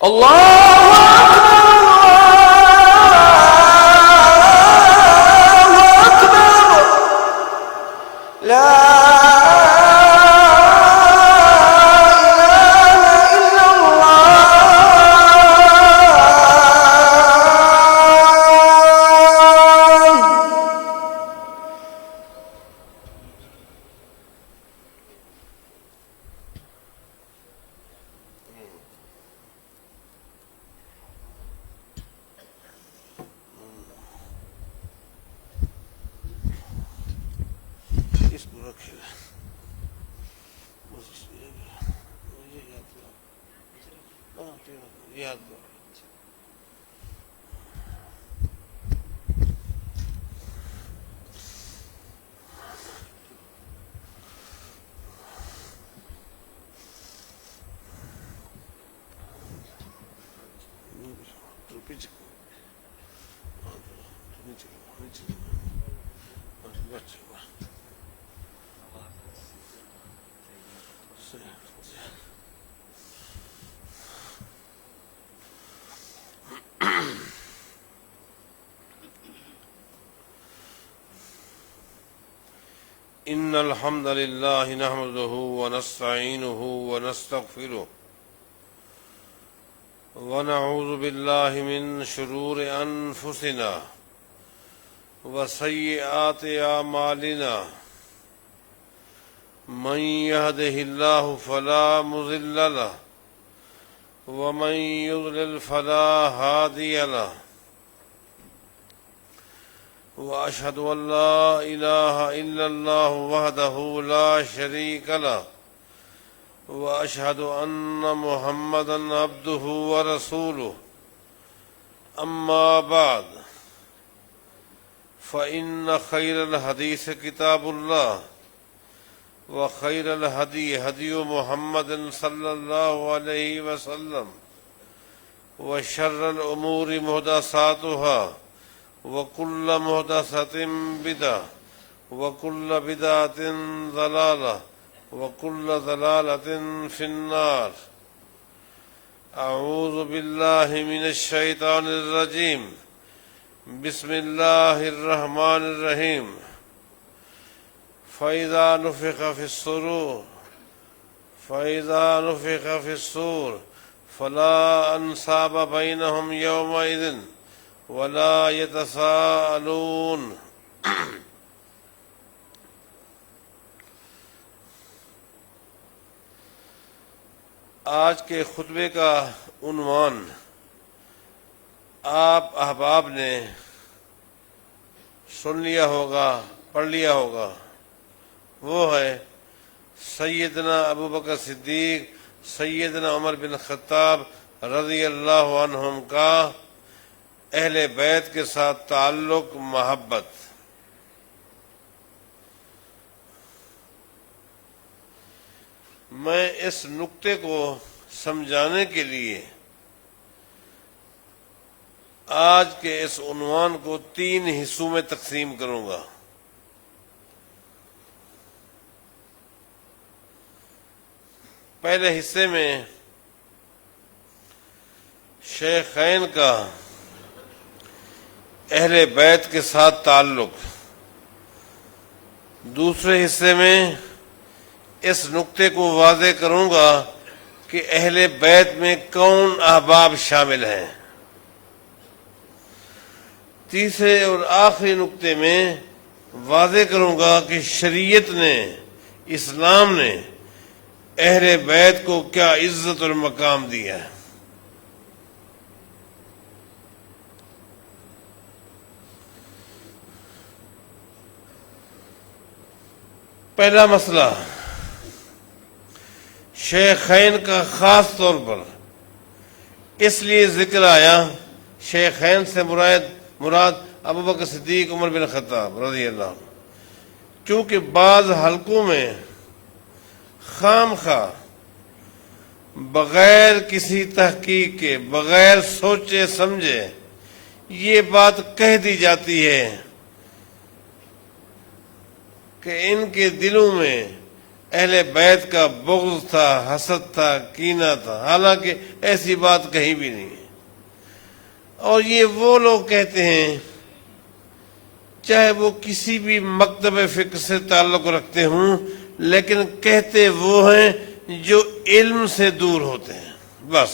اللہ اکبر لا إن الحمد لله نحمده ونستعينه ونستغفره ونعوذ بالله من شرور أنفسنا وسيئات أعمالنا من يهده الله فلا مضل له ومن يضلل فلا هادي له وأشهد أن لا إله إلا الله وحده لا شريك له وأشهد أن محمدا عبده ورسوله أما بعد فإن خير الحديث كتاب الله وخير الهدي هدي محمد صلى الله عليه وسلم وشر الأمور محدثاتها وكل محدثة بدعة وكل بدعة ضلالة وكل ضلالة في النار. أعوذ بالله من الشيطان الرجيم. بسم الله الرحمن الرحيم. فإذا نفخ في الصور فلا أنساب بينهم يومئذ ولا يتساءلون. آج کے خطبے کا عنوان آپ احباب نے سن لیا ہوگا، پڑھ لیا ہوگا، وہ ہے سیدنا ابوبکر صدیق، سیدنا عمر بن خطاب رضی اللہ عنہم کا اہل بیت کے ساتھ تعلق، محبت۔ میں اس نقطے کو سمجھانے کے لیے آج کے اس عنوان کو 3 حصوں میں تقسیم کروں گا۔ پہلے حصے میں شیخین کا اہل بیت کے ساتھ تعلق، دوسرے حصے میں اس نقطے کو واضح کروں گا کہ اہل بیت میں کون احباب شامل ہیں، تیسرے اور آخری نقطے میں واضح کروں گا کہ شریعت نے، اسلام نے اہل بیت کو کیا عزت اور مقام دیا ہے۔ پہلا مسئلہ، شیخین کا خاص طور پر اس لیے ذکر آیا، شیخین سے مراد ابوبکر صدیق، عمر بن خطاب رضی اللہ عنہ، چونکہ بعض حلقوں میں خام خواہ بغیر کسی تحقیق کے، بغیر سوچے سمجھے یہ بات کہہ دی جاتی ہے کہ ان کے دلوں میں اہل بیت کا بغض تھا، حسد تھا، کینہ تھا، حالانکہ ایسی بات کہیں بھی نہیں ہے۔ اور یہ وہ لوگ کہتے ہیں، چاہے وہ کسی بھی مکتب فکر سے تعلق رکھتے ہوں، لیکن کہتے وہ ہیں جو علم سے دور ہوتے ہیں۔ بس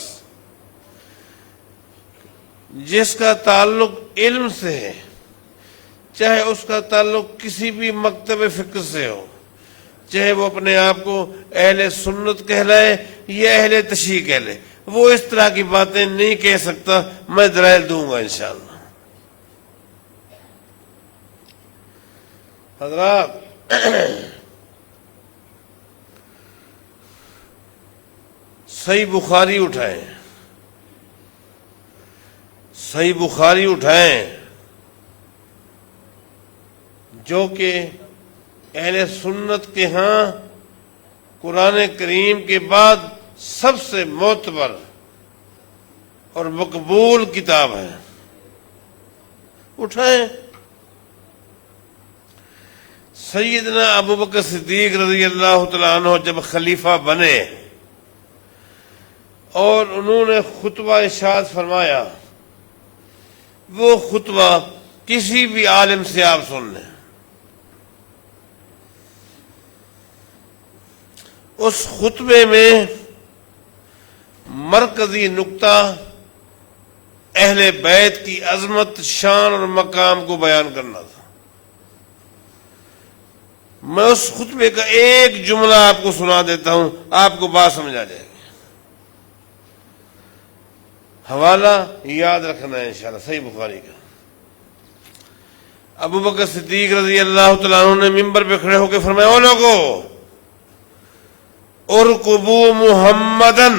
جس کا تعلق علم سے ہے، چاہے اس کا تعلق کسی بھی مکتب فکر سے ہو، چاہے وہ اپنے آپ کو اہل سنت کہلائے یا اہل تشیع کہلائے، وہ اس طرح کی باتیں نہیں کہہ سکتا۔ میں دلائل دوں گا انشاءاللہ۔ حضرات، صحیح بخاری اٹھائیں، صحیح بخاری اٹھائیں، جو کہ اہل سنت کے ہاں قرآن کریم کے بعد سب سے معتبر اور مقبول کتاب ہے۔ اٹھائیں۔ سیدنا ابو بکر صدیق رضی اللہ تعالیٰ عنہ جب خلیفہ بنے اور انہوں نے خطبہ ارشاد فرمایا، وہ خطبہ کسی بھی عالم سے آپ سن لیں، اس خطبے میں مرکزی نقطہ اہل بیت کی عظمت، شان اور مقام کو بیان کرنا تھا۔ میں اس خطبے کا ایک جملہ آپ کو سنا دیتا ہوں، آپ کو بات سمجھ آ جائے گی۔ حوالہ یاد رکھنا ہے انشاءاللہ، صحیح بخاری کا۔ ابو بکر صدیق رضی اللہ تعالیٰ عنہ نے ممبر پہ کھڑے ہو کے فرمایا، او لوگو، ارکبوا محمدن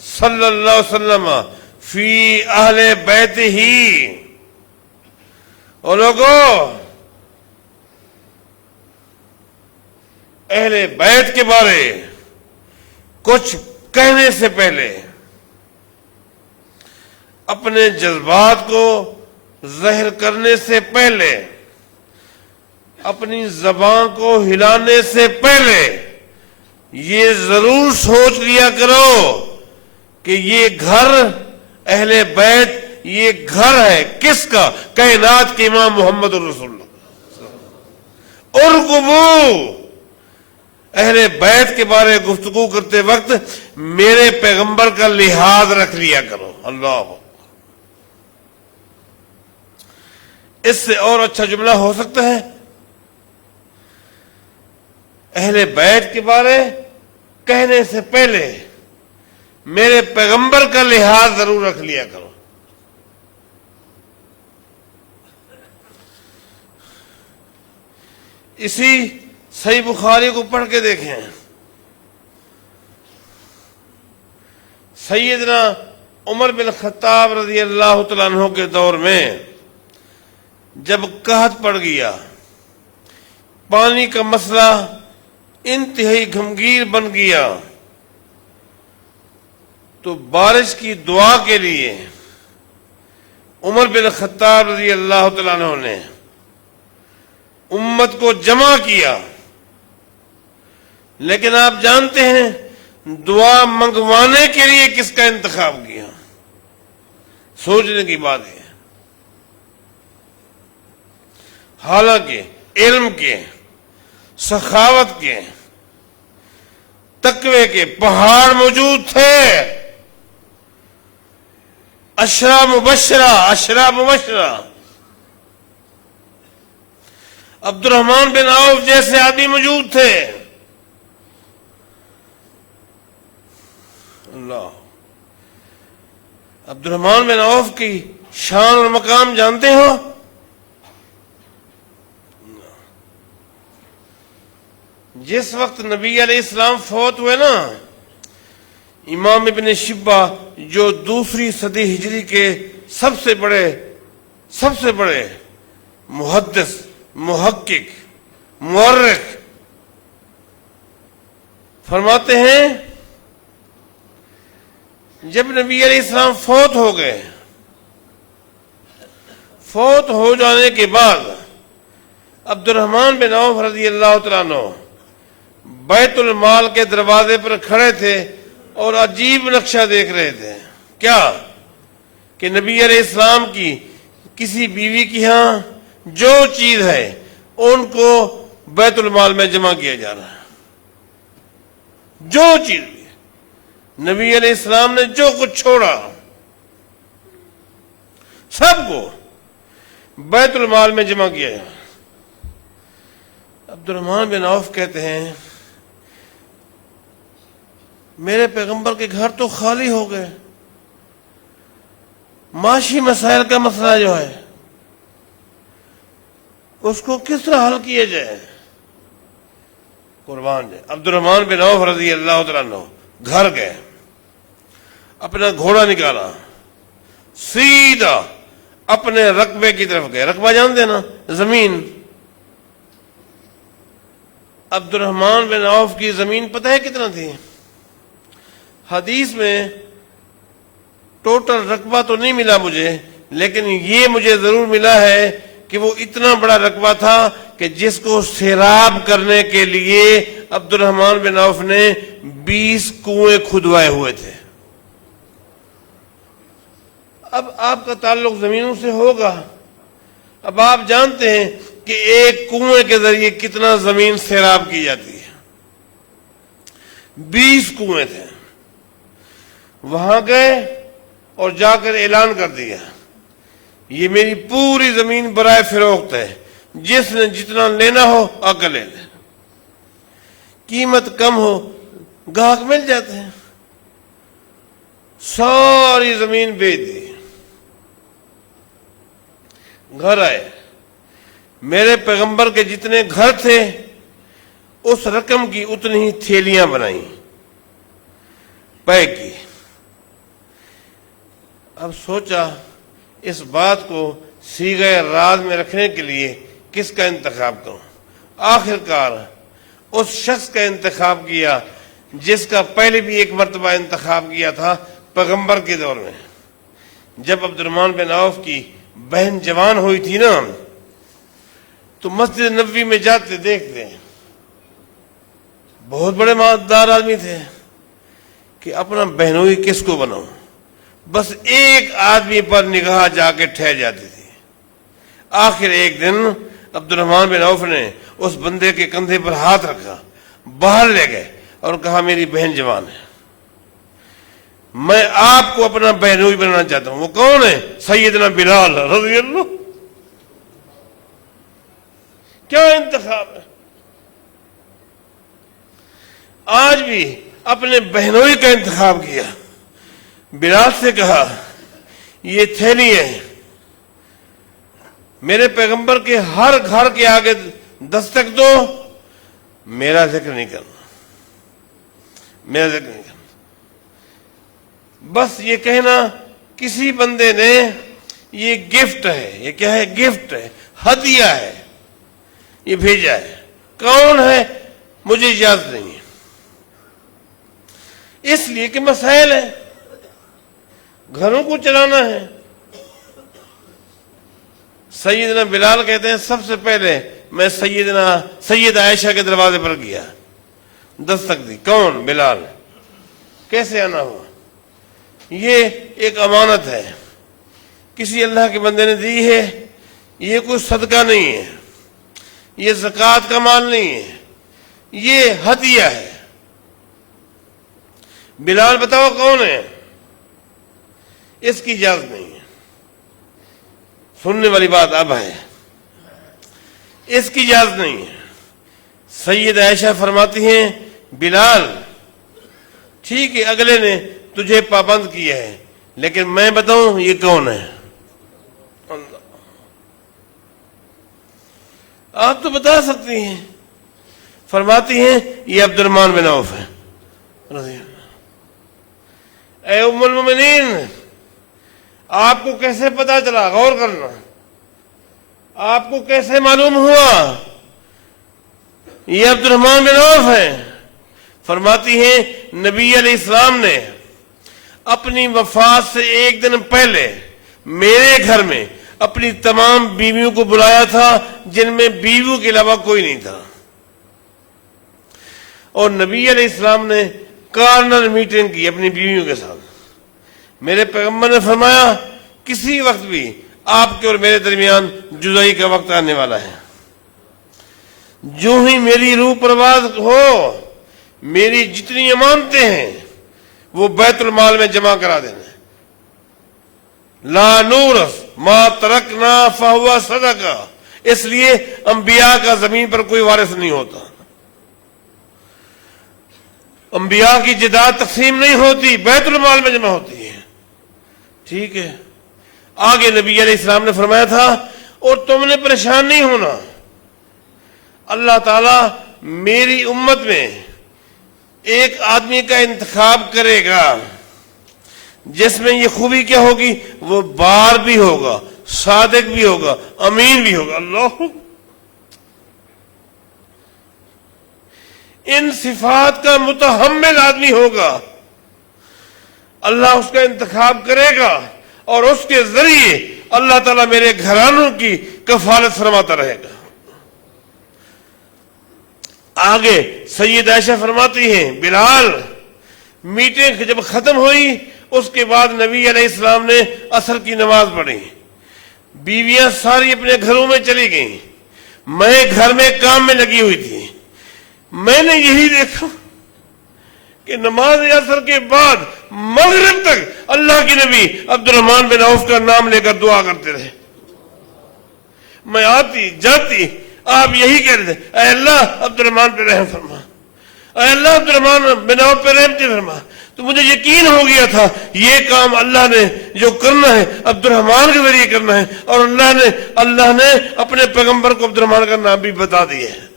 صلی اللہ علیہ وسلم فی اہل بیت ہی۔ او لوگو، اہل بیت کے بارے کچھ کہنے سے پہلے اپنے جذبات کو ظاہر کرنے سے پہلے، اپنی زبان کو ہلانے سے پہلے یہ ضرور سوچ لیا کرو کہ یہ گھر اہل بیت، یہ گھر ہے کس کا؟ کائنات کے امام محمد رسول اللہ۔ ارکبوا، اہل بیت کے بارے گفتگو کرتے وقت میرے پیغمبر کا لحاظ رکھ لیا کرو۔ اللہ، اس سے اور اچھا جملہ ہو سکتا ہے؟ اہل بیت کے بارے کہنے سے پہلے میرے پیغمبر کا لحاظ ضرور رکھ لیا کرو۔ اسی صحیح بخاری کو پڑھ کے دیکھیں، سیدنا عمر بن خطاب رضی اللہ تعالیٰ عنہ کے دور میں جب قحط پڑ گیا، پانی کا مسئلہ انتہائی گھمگیر بن گیا، تو بارش کی دعا کے لیے عمر بن خطاب رضی اللہ تعالیٰ عنہ نے امت کو جمع کیا۔ لیکن آپ جانتے ہیں دعا منگوانے کے لیے کس کا انتخاب کیا؟ سوچنے کی بات ہے۔ حالانکہ علم کے، سخاوت کے، تقوی کے پہاڑ موجود تھے، عشرہ مبشرہ، عبد الرحمن بن عوف جیسے آدمی موجود تھے۔ اللہ، عبد الرحمن بن عوف کی شان اور مقام جانتے ہو؟ جس وقت نبی علیہ السلام فوت ہوئے نا، امام ابن شبہ جو دوسری صدی ہجری کے سب سے بڑے محدث، محقق، مورخ، فرماتے ہیں جب نبی علیہ السلام فوت ہو گئے، فوت ہو جانے کے بعد عبد الرحمن بن عوف رضی اللہ تعالیٰ عنہ بیت المال کے دروازے پر کھڑے تھے اور عجیب نقشہ دیکھ رہے تھے. کیا؟ کہ نبی علیہ السلام کی کسی بیوی کی ہاں جو چیز ہے ان کو بیت المال میں جمع کیا جا رہا ہے. جو چیز بھی نبی علیہ السلام نے جو کچھ چھوڑا سب کو بیت المال میں جمع کیا جا رہا. عبد الرحمن بن عوف کہتے ہیں میرے پیغمبر کے گھر تو خالی ہو گئے، معاشی مسائل کا مسئلہ جو ہے اس کو کس طرح حل کیا جائے؟ قربان جائے. عبد الرحمن بن عوف رضی اللہ تعالیٰ عنہ گھر گئے، اپنا گھوڑا نکالا، سیدھا اپنے رقبے کی طرف گئے. رقبہ جانتے نا؟ زمین. عبد الرحمن بن عوف کی زمین پتہ ہے کتنا تھی؟ حدیث میں ٹوٹل رقبہ تو نہیں ملا مجھے، لیکن یہ مجھے ضرور ملا ہے کہ وہ اتنا بڑا رقبہ تھا کہ جس کو سیراب کرنے کے لیے عبد الرحمن بن عوف نے 20 کنویں کھدوائے ہوئے تھے. اب آپ کا تعلق زمینوں سے ہوگا. اب آپ جانتے ہیں کہ ایک کنویں کے ذریعے کتنا زمین سیراب کی جاتی ہے. 20 کنویں تھے. وہاں گئے اور جا کر اعلان کر دیا یہ میری پوری زمین برائے فروخت ہے، جس نے جتنا لینا ہو آ کر لے لے. قیمت کم ہو گاہک مل جاتے ہیں. ساری زمین بیچ دی. گھر آئے، میرے پیغمبر کے جتنے گھر تھے اس رقم کی اتنی ہی تھیلیاں بنائیں، پیک کی. اب سوچا اس بات کو صیغہ راز میں رکھنے کے لیے کس کا انتخاب کروں. آخر کار اس شخص کا انتخاب کیا جس کا پہلے بھی ایک مرتبہ انتخاب کیا تھا پیغمبر کے دور میں. جب عبد الرحمن بن عوف کی بہن جوان ہوئی تھی نا تو مسجد نبوی میں جاتے دیکھتے، بہت بڑے مالدار آدمی تھے کہ اپنا بہنوئی کس کو بناؤں. بس ایک آدمی پر نگاہ جا کے ٹھہر جاتی تھی. آخر ایک دن عبد الرحمن بن عوف نے اس بندے کے کندھے پر ہاتھ رکھا، باہر لے گئے اور کہا میری بہن جوان ہے، میں آپ کو اپنا بہنوئی بنانا چاہتا ہوں. وہ کون ہے؟ سیدنا بلال رضی اللہ. کیا انتخاب ہے! آج بھی اپنے بہنوئی کا انتخاب کیا. بلال سے کہا یہ تھیلی ہے، میرے پیغمبر کے ہر گھر کے آگے دستک دو، میرا ذکر نہیں کرنا، میرا ذکر نہیں کرنا. بس یہ کہنا کسی بندے نے یہ گفٹ ہے، یہ کیا ہے؟ گفٹ ہے، ہدیہ ہے، یہ بھیجا ہے. کون ہے مجھے یاد نہیں ہے، اس لیے کہ مسائل ہے، گھروں کو چلانا ہے. سیدنا بلال کہتے ہیں سب سے پہلے میں سید عائشہ کے دروازے پر گیا، دستک دی. کون؟ بلال. کیسے آنا ہوا؟ یہ ایک امانت ہے، کسی اللہ کے بندے نے دی ہے، یہ کوئی صدقہ نہیں ہے، یہ زکوٰۃ کا مال نہیں ہے، یہ ہدیہ ہے. بلال بتاؤ کون ہے؟ اس کی اجازت نہیں ہے. سننے والی بات اب ہے، اس کی اجازت نہیں ہے. سید عائشہ فرماتی ہیں بلال ٹھیک ہے اگلے نے تجھے پابند کیا ہے، لیکن میں بتاؤں یہ کون ہے؟ آپ تو بتا سکتی ہیں. فرماتی ہیں یہ عبد الرحمن بن عوف ہے رضی اللہ. اے ام المؤمنین، آپ کو کیسے پتا چلا؟ غور کرنا. آپ کو کیسے معلوم ہوا یہ عبد الرحمن بن عوف ہے؟ فرماتی ہیں نبی علیہ السلام نے اپنی وفات سے ایک دن پہلے میرے گھر میں اپنی تمام بیویوں کو بلایا تھا، جن میں بیویوں کے علاوہ کوئی نہیں تھا. اور نبی علیہ السلام نے کارنر میٹنگ کی اپنی بیویوں کے ساتھ. میرے پیغمبر نے فرمایا کسی وقت بھی آپ کے اور میرے درمیان جدائی کا وقت آنے والا ہے. جو ہی میری روح پرواز ہو میری جتنی امانتیں ہیں وہ بیت المال میں جمع کرا دینا. لا نورث ما ترکنا فہو صدقہ. اس لیے انبیاء کا زمین پر کوئی وارث نہیں ہوتا. انبیاء کی جائیداد تقسیم نہیں ہوتی، بیت المال میں جمع ہوتی ہے. ٹھیک ہے. آگے نبی علیہ السلام نے فرمایا تھا اور تم نے پریشان نہیں ہونا، اللہ تعالیٰ میری امت میں ایک آدمی کا انتخاب کرے گا جس میں یہ خوبی کیا ہوگی، وہ بار بھی ہوگا، صادق بھی ہوگا، امین بھی ہوگا. اللہ، ان صفات کا متحمل آدمی ہوگا. اللہ اس کا انتخاب کرے گا اور اس کے ذریعے اللہ تعالیٰ میرے گھرانوں کی کفالت فرماتا رہے گا. آگے سید عائشہ فرماتی ہیں بلال میٹنگ جب ختم ہوئی اس کے بعد نبی علیہ السلام نے عصر کی نماز پڑھی. بیویاں ساری اپنے گھروں میں چلی گئیں، میں گھر میں کام میں لگی ہوئی تھی. میں نے یہی دیکھا کہ نماز عصر کے بعد مغرب تک اللہ کے نبی عبد الرحمن بن عوف کا نام لے کر دعا کرتے رہے. میں آتی جاتی آپ یہی کہہ رہے تھے، اے اللہ عبد الرحمن پہ رحم فرما، اے اللہ عبد الرحمن بن عوف پہ رحمت فرما. تو مجھے یقین ہو گیا تھا یہ کام اللہ نے جو کرنا ہے عبد الرحمن کے ذریعے کرنا ہے، اور اللہ نے اپنے پیغمبر کو عبد الرحمن کا نام بھی بتا دیا ہے.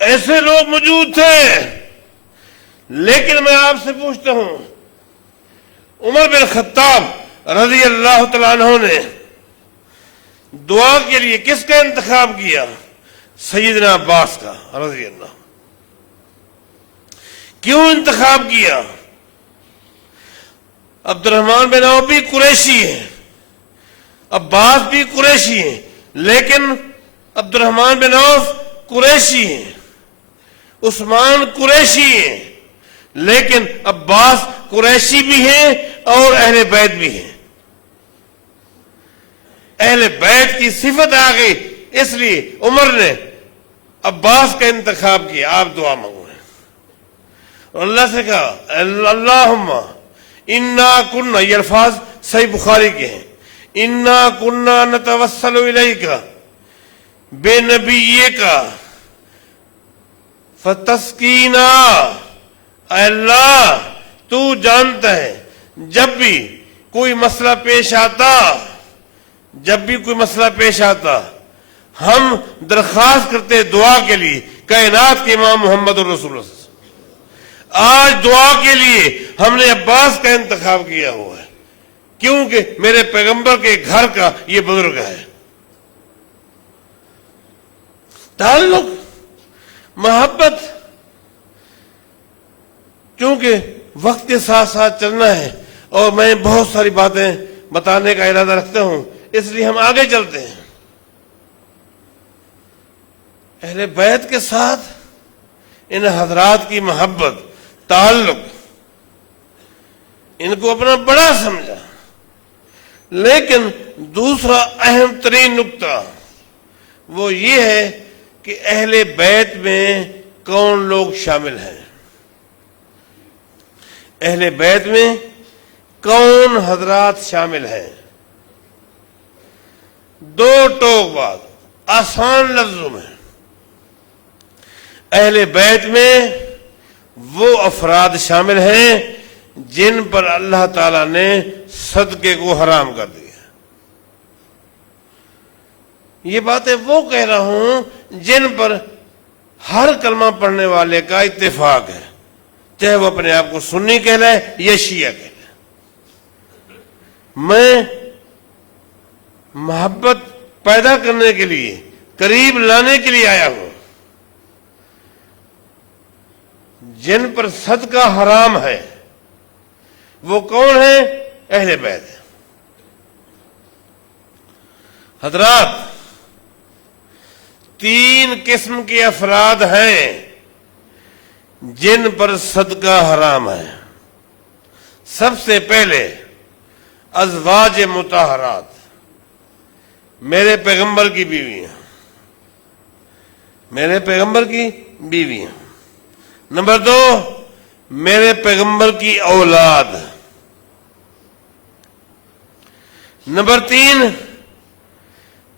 ایسے لوگ موجود تھے. لیکن میں آپ سے پوچھتا ہوں، عمر بن خطاب رضی اللہ تعالیٰ عنہ نے دعا کے لیے کس کا انتخاب کیا؟ سیدنا عباس کا رضی اللہ. کیوں انتخاب کیا؟ عبد الرحمن بن عوف بھی قریشی ہیں، عباس بھی قریشی ہیں، لیکن عبد الرحمن بن عوف قریشی ہیں، عثمان قریشی ہیں، لیکن عباس قریشی بھی ہیں اور اہل بیت بھی ہیں. اہل بیت کی صفت آ گئی، اس لیے عمر نے عباس کا انتخاب کیا. آپ دعا مانگو اور اللہ سے کہا اللہم انا کننا، یہ الفاظ صحیح بخاری کے ہیں، انا کننا نتوسل الیک بے نبیک فتسکینا. اے اللہ تو جانتا ہے جب بھی کوئی مسئلہ پیش آتا ہم درخواست کرتے دعا کے لیے کائنات کے امام محمد رسول اللہ. آج دعا کے لیے ہم نے عباس کا انتخاب کیا ہوا ہے کیونکہ میرے پیغمبر کے گھر کا یہ بزرگ ہے. تعلق، محبت، چونکہ وقت کے ساتھ ساتھ چلنا ہے اور میں بہت ساری باتیں بتانے کا ارادہ رکھتا ہوں، اس لیے ہم آگے چلتے ہیں. اہل بیت کے ساتھ ان حضرات کی محبت، تعلق، ان کو اپنا بڑا سمجھا. لیکن دوسرا اہم ترین نقطہ وہ یہ ہے کہ اہل بیت میں کون لوگ شامل ہیں، اہل بیت میں کون حضرات شامل ہیں. دو ٹوک بات آسان لفظوں میں، اہل بیت میں وہ افراد شامل ہیں جن پر اللہ تعالیٰ نے صدقے کو حرام کر دیا. یہ باتیں وہ کہہ رہا ہوں جن پر ہر کلمہ پڑھنے والے کا اتفاق ہے، چاہے وہ اپنے آپ کو سنی کہلائے یا شیعہ کہلائے. میں محبت پیدا کرنے کے لیے، قریب لانے کے لیے آیا ہوں. جن پر صدقہ حرام ہے وہ کون ہے؟ اہل بیت. حضرات 3 قسم کے افراد ہیں جن پر صدقہ حرام ہے۔ سب سے پہلے ازواج مطہرات، میرے پیغمبر کی بیویاں، میرے پیغمبر کی بیویاں۔ نمبر 2، میرے پیغمبر کی اولاد۔ نمبر 3،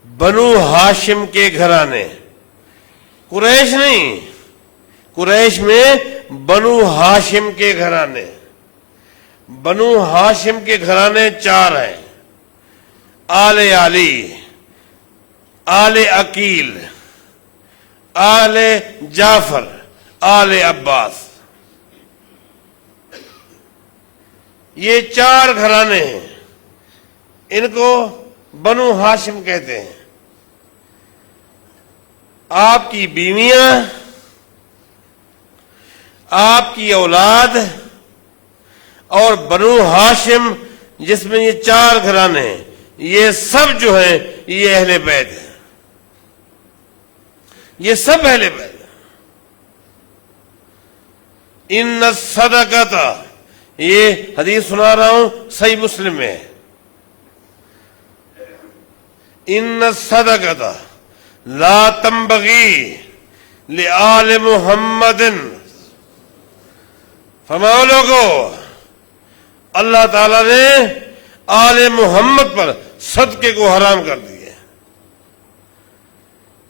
بنو ہاشم کے گھرانے، قریش نہیں، قریش میں بنو ہاشم کے گھرانے۔ بنو ہاشم کے گھرانے 4 ہیں: آل علی، آل عقیل، آل جعفر، آل عباس۔ یہ 4 گھرانے ہیں، ان کو بنو ہاشم کہتے ہیں۔ آپ کی بیویاں، آپ کی اولاد اور بنو ہاشم جس میں یہ 4 گھرانے ہیں، یہ سب جو ہیں یہ اہل بیت ہیں، یہ سب اہل بیت ہیں۔ ان الصدقۃ، یہ حدیث سنا رہا ہوں، صحیح مسلم میں ہے۔ ان الصدقۃ لا تنبغی لآل محمد، فرماؤ لوگو، اللہ تعالیٰ نے آل محمد پر صدقے کو حرام کر دیا۔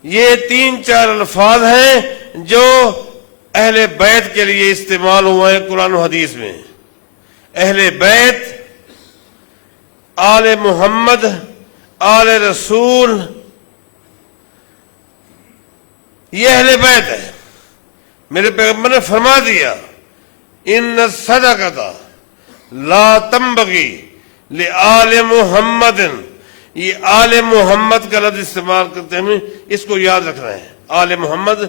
یہ 3-4 الفاظ ہیں جو اہل بیت کے لیے استعمال ہوئے ہیں قرآن و حدیث میں۔ اہل بیت، آل محمد، آل رسول، یہ اہل بیت ہے۔ میرے پیغمبر نے فرما دیا، ان الصدقۃ لا تنبغی لآل محمد، یہ آل محمد کا لفظ استعمال کرتے ہیں، اس کو یاد رکھنا ہے۔ آل محمد،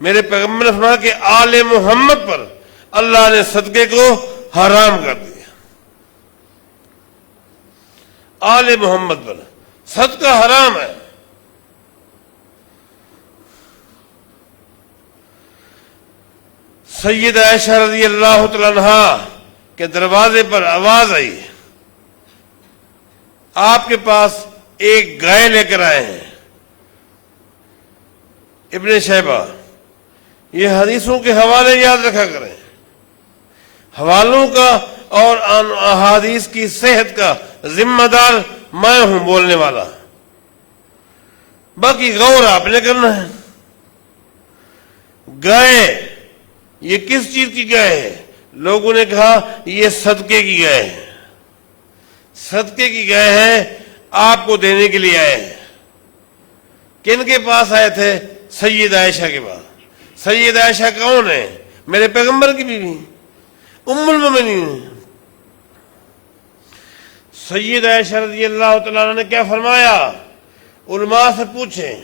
میرے پیغمبر نے فرمایا کہ آل محمد پر اللہ نے صدقے کو حرام کر دیا۔ آل محمد پر صدقہ حرام ہے۔ سید عائشہ رضی اللہ تعالیٰ عنہا کے دروازے پر آواز آئی، آپ کے پاس ایک گائے لے کر آئے ہیں۔ ابن شیبہ، یہ حدیثوں کے حوالے یاد رکھا کریں، حوالوں کا اور احادیث کی صحت کا ذمہ دار میں ہوں بولنے والا، باقی غور آپ نے کرنا ہے۔ گائے، یہ کس چیز کی گائے ہے؟ لوگوں نے کہا یہ صدقے کی گائے ہے، صدقے کی گائے ہے، آپ کو دینے کے لیے آئے ہیں۔ کن کے پاس آئے تھے؟ سید عائشہ کے پاس۔ سید عائشہ کون ہے؟ میرے پیغمبر کی بیوی، ام المومنین۔ سید عائشہ رضی اللہ تعالیٰ عنہ نے کیا فرمایا؟ علماء سے پوچھیں،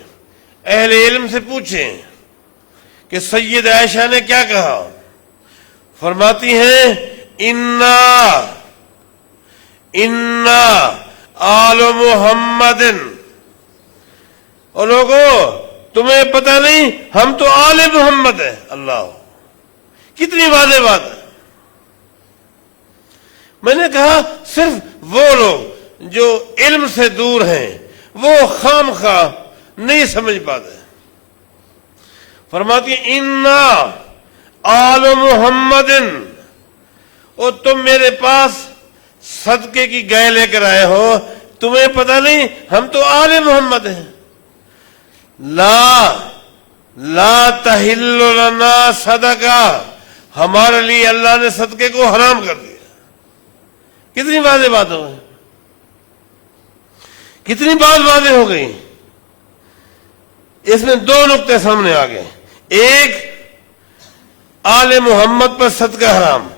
اہل علم سے پوچھیں کہ سید عائشہ نے کیا کہا۔ فرماتی ہیں، انا آل محمد، اور لوگوں تمہیں پتہ نہیں ہم تو آل محمد ہیں۔ اللہ، کتنی واضح بات ہے۔ میں نے کہا صرف وہ لوگ جو علم سے دور ہیں وہ خام خواہ نہیں سمجھ پاتے۔ فرماتی ہیں، انا آل محمد، اور تم میرے پاس صدقے کی گائے لے کر آئے ہو، تمہیں پتہ نہیں ہم تو آل محمد ہیں۔ لا تحل لنا صدقہ، ہمارے لیے اللہ نے صدقے کو حرام کر دیا۔ کتنی واضح بات ہو گئی، کتنی بات واضح ہو گئی۔ اس میں 2 نقطے سامنے آ گئے، ایک آل محمد پر صدقہ حرام،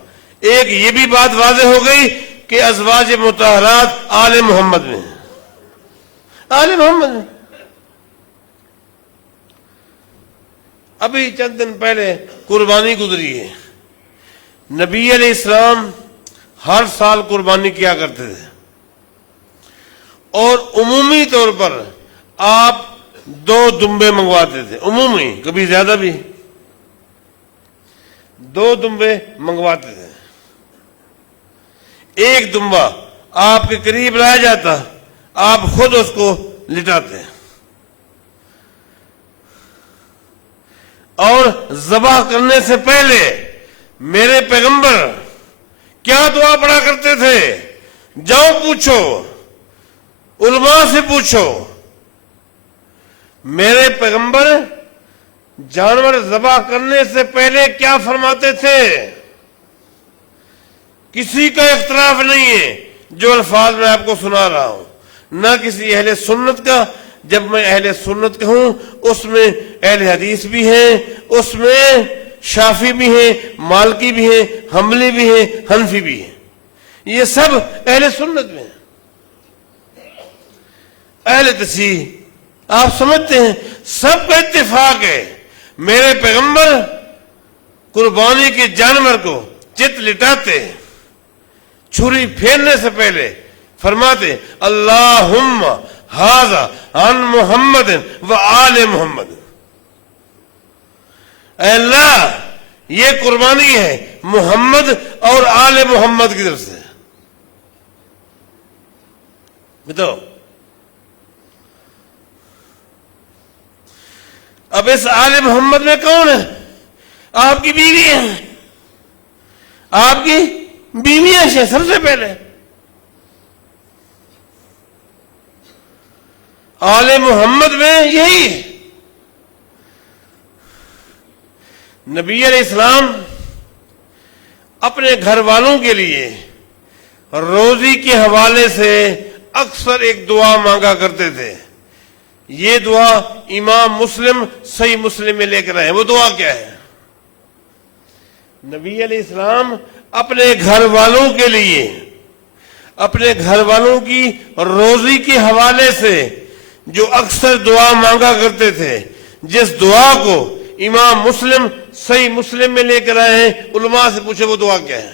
ایک یہ بھی بات واضح ہو گئی کہ ازواج مطہرات آل محمد میں ہیں، آل محمد میں۔ ابھی چند دن پہلے قربانی گزری ہے، نبی علیہ السلام ہر سال قربانی کیا کرتے تھے، اور عمومی طور پر آپ 2 دمبے منگواتے تھے، عمومی، کبھی زیادہ بھی 2 دمبے منگواتے تھے۔ ایک دمبا آپ کے قریب لایا جاتا، آپ خود اس کو لٹاتے اور ذبح کرنے سے پہلے میرے پیغمبر کیا دعا پڑھا کرتے تھے؟ جاؤ پوچھو، علماء سے پوچھو۔ میرے پیغمبر جانور ذبح کرنے سے پہلے کیا فرماتے تھے؟ کسی کا اختلاف نہیں ہے جو الفاظ میں آپ کو سنا رہا ہوں، نہ کسی اہل سنت کا۔ جب میں اہل سنت کہوں اس میں اہل حدیث بھی ہیں، اس میں شافی بھی ہیں، مالکی بھی ہیں، حنبلی بھی ہیں، حنفی بھی ہیں، یہ سب اہل سنت میں ہیں۔ اہل تصحیح آپ سمجھتے ہیں سب کا اتفاق ہے، میرے پیغمبر قربانی کے جانور کو چت لٹاتے، چھری پھیرنے سے پہلے فرماتے اللہم ھذا عن محمد و آل محمد، اے اللہ یہ قربانی ہے محمد اور آل محمد کی طرف سے۔ بتاؤ اب اس آل محمد میں کون ہے؟ آپ کی بیوی ہیں، آپ کی بیویاں ہیں سب سے پہلے۔ آل محمد میں یہی ہے۔ نبی علیہ السلام اپنے گھر والوں کے لیے روزی کے حوالے سے اکثر ایک دعا مانگا کرتے تھے۔ یہ دعا امام مسلم صحیح مسلم میں لے کر آئے۔ وہ دعا کیا ہے؟ نبی علیہ السلام اپنے گھر والوں کے لیے، اپنے گھر والوں کی روزی کے حوالے سے جو اکثر دعا مانگا کرتے تھے، جس دعا کو امام مسلم صحیح مسلم میں لے کر آئے ہیں، علماء سے پوچھے وہ دعا کیا ہے؟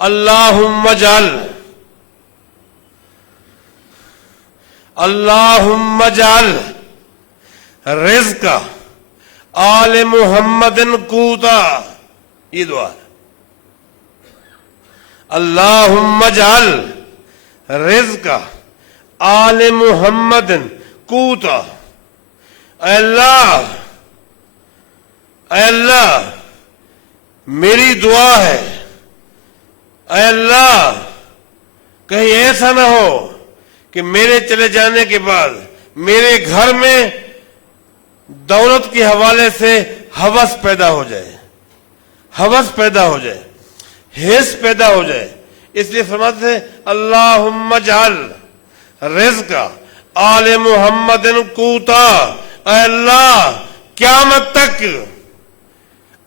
اللہم اجعل رزق آل محمد قوتا، یہ دعا ہے۔ اللہم اجعل رزق آل محمد قوتا، اے اللہ میری دعا ہے، اے اللہ کہیں ایسا نہ ہو کہ میرے چلے جانے کے بعد میرے گھر میں دولت کے حوالے سے ہوس پیدا ہو جائے، ہوس پیدا ہو جائے، حرص پیدا ہو جائے۔ اس لیے فرماتے تھے اللہم اجعل رزق آل محمد قوتا، اے اللہ قیامت تک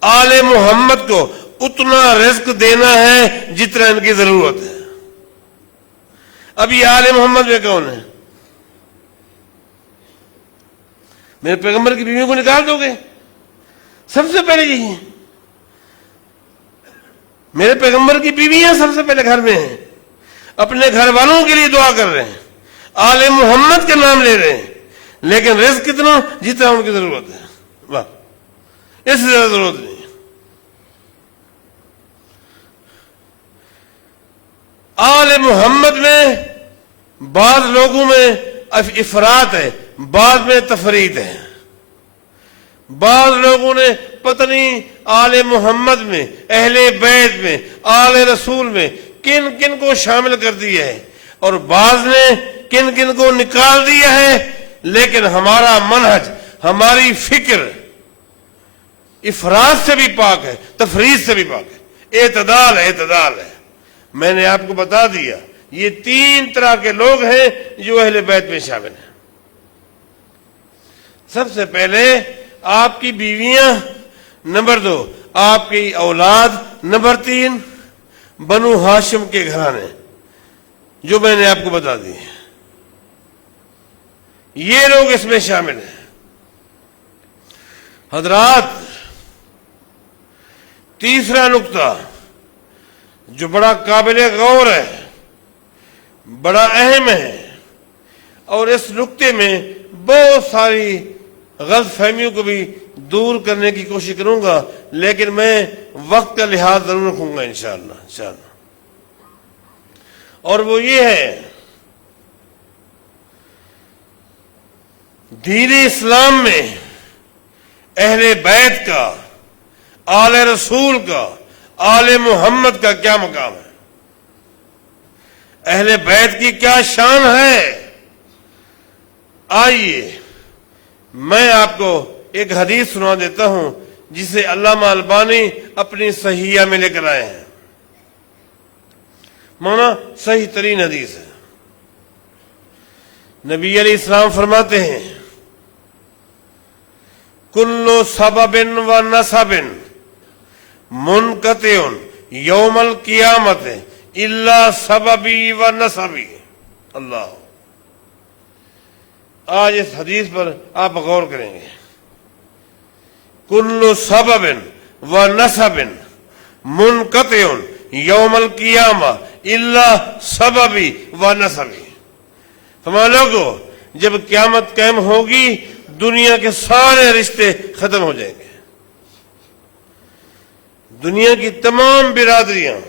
آل محمد کو اتنا رزق دینا ہے جتنا ان کی ضرورت ہے۔ ابھی آل محمد میں کون ہے؟ میرے پیغمبر کی بیویوں کو نکال دو گے؟ سب سے پہلے یہی ہے، میرے پیغمبر کی بیویاں سب سے پہلے گھر میں ہیں، اپنے گھر والوں کے لیے دعا کر رہے ہیں، آل محمد کے نام لے رہے ہیں، لیکن رزق کتنا؟ جتنا ان کی ضرورت ہے، واہ، اس سے زیادہ ضرورت نہیں۔ آل محمد میں بعض لوگوں میں افراط ہے، بعض میں تفرید ہے۔ بعض لوگوں نے پتہ نہیں آل محمد میں، اہل بیت میں، آل رسول میں کن کن کو شامل کر دیا ہے، اور بعض نے کن کن کو نکال دیا ہے۔ لیکن ہمارا منہج، ہماری فکر افراط سے بھی پاک ہے، تفرید سے بھی پاک ہے، اعتدال ہے، اعتدال ہے۔ میں نے آپ کو بتا دیا یہ 3 طرح کے لوگ ہیں جو اہل بیت میں شامل ہیں۔ سب سے پہلے آپ کی بیویاں، نمبر 2 آپ کی اولاد، نمبر 3 بنو ہاشم کے گھرانے، جو میں نے آپ کو بتا دی، یہ لوگ اس میں شامل ہیں۔ حضرات، تیسرا نقطہ جو بڑا قابل غور ہے، بڑا اہم ہے، اور اس نقطے میں بہت ساری غلط فہمیوں کو بھی دور کرنے کی کوشش کروں گا، لیکن میں وقت کا لحاظ ضرور رکھوں گا انشاءاللہ۔ اور وہ یہ ہے، دین اسلام میں اہل بیت کا، آل رسول کا، آل محمد کا کیا مقام ہے، اہل بیت کی کیا شان ہے۔ آئیے میں آپ کو ایک حدیث سنا دیتا ہوں جسے علامہ البانی اپنی صحیحہ میں لے کر آئے ہیں، مانا صحیح ترین حدیث ہے۔ نبی علیہ السلام فرماتے ہیں، کل سبب و نسب منقطع یوم القیامت الا سببی و نسبی۔ اللہ، آج اس حدیث پر آپ غور کریں گے۔ کل سبب و نسب منقطع یوم القیامہ الا سببی و نسبی۔ تمام لوگوں، جب قیامت قائم ہوگی دنیا کے سارے رشتے ختم ہو جائیں گے، دنیا کی تمام برادریاں،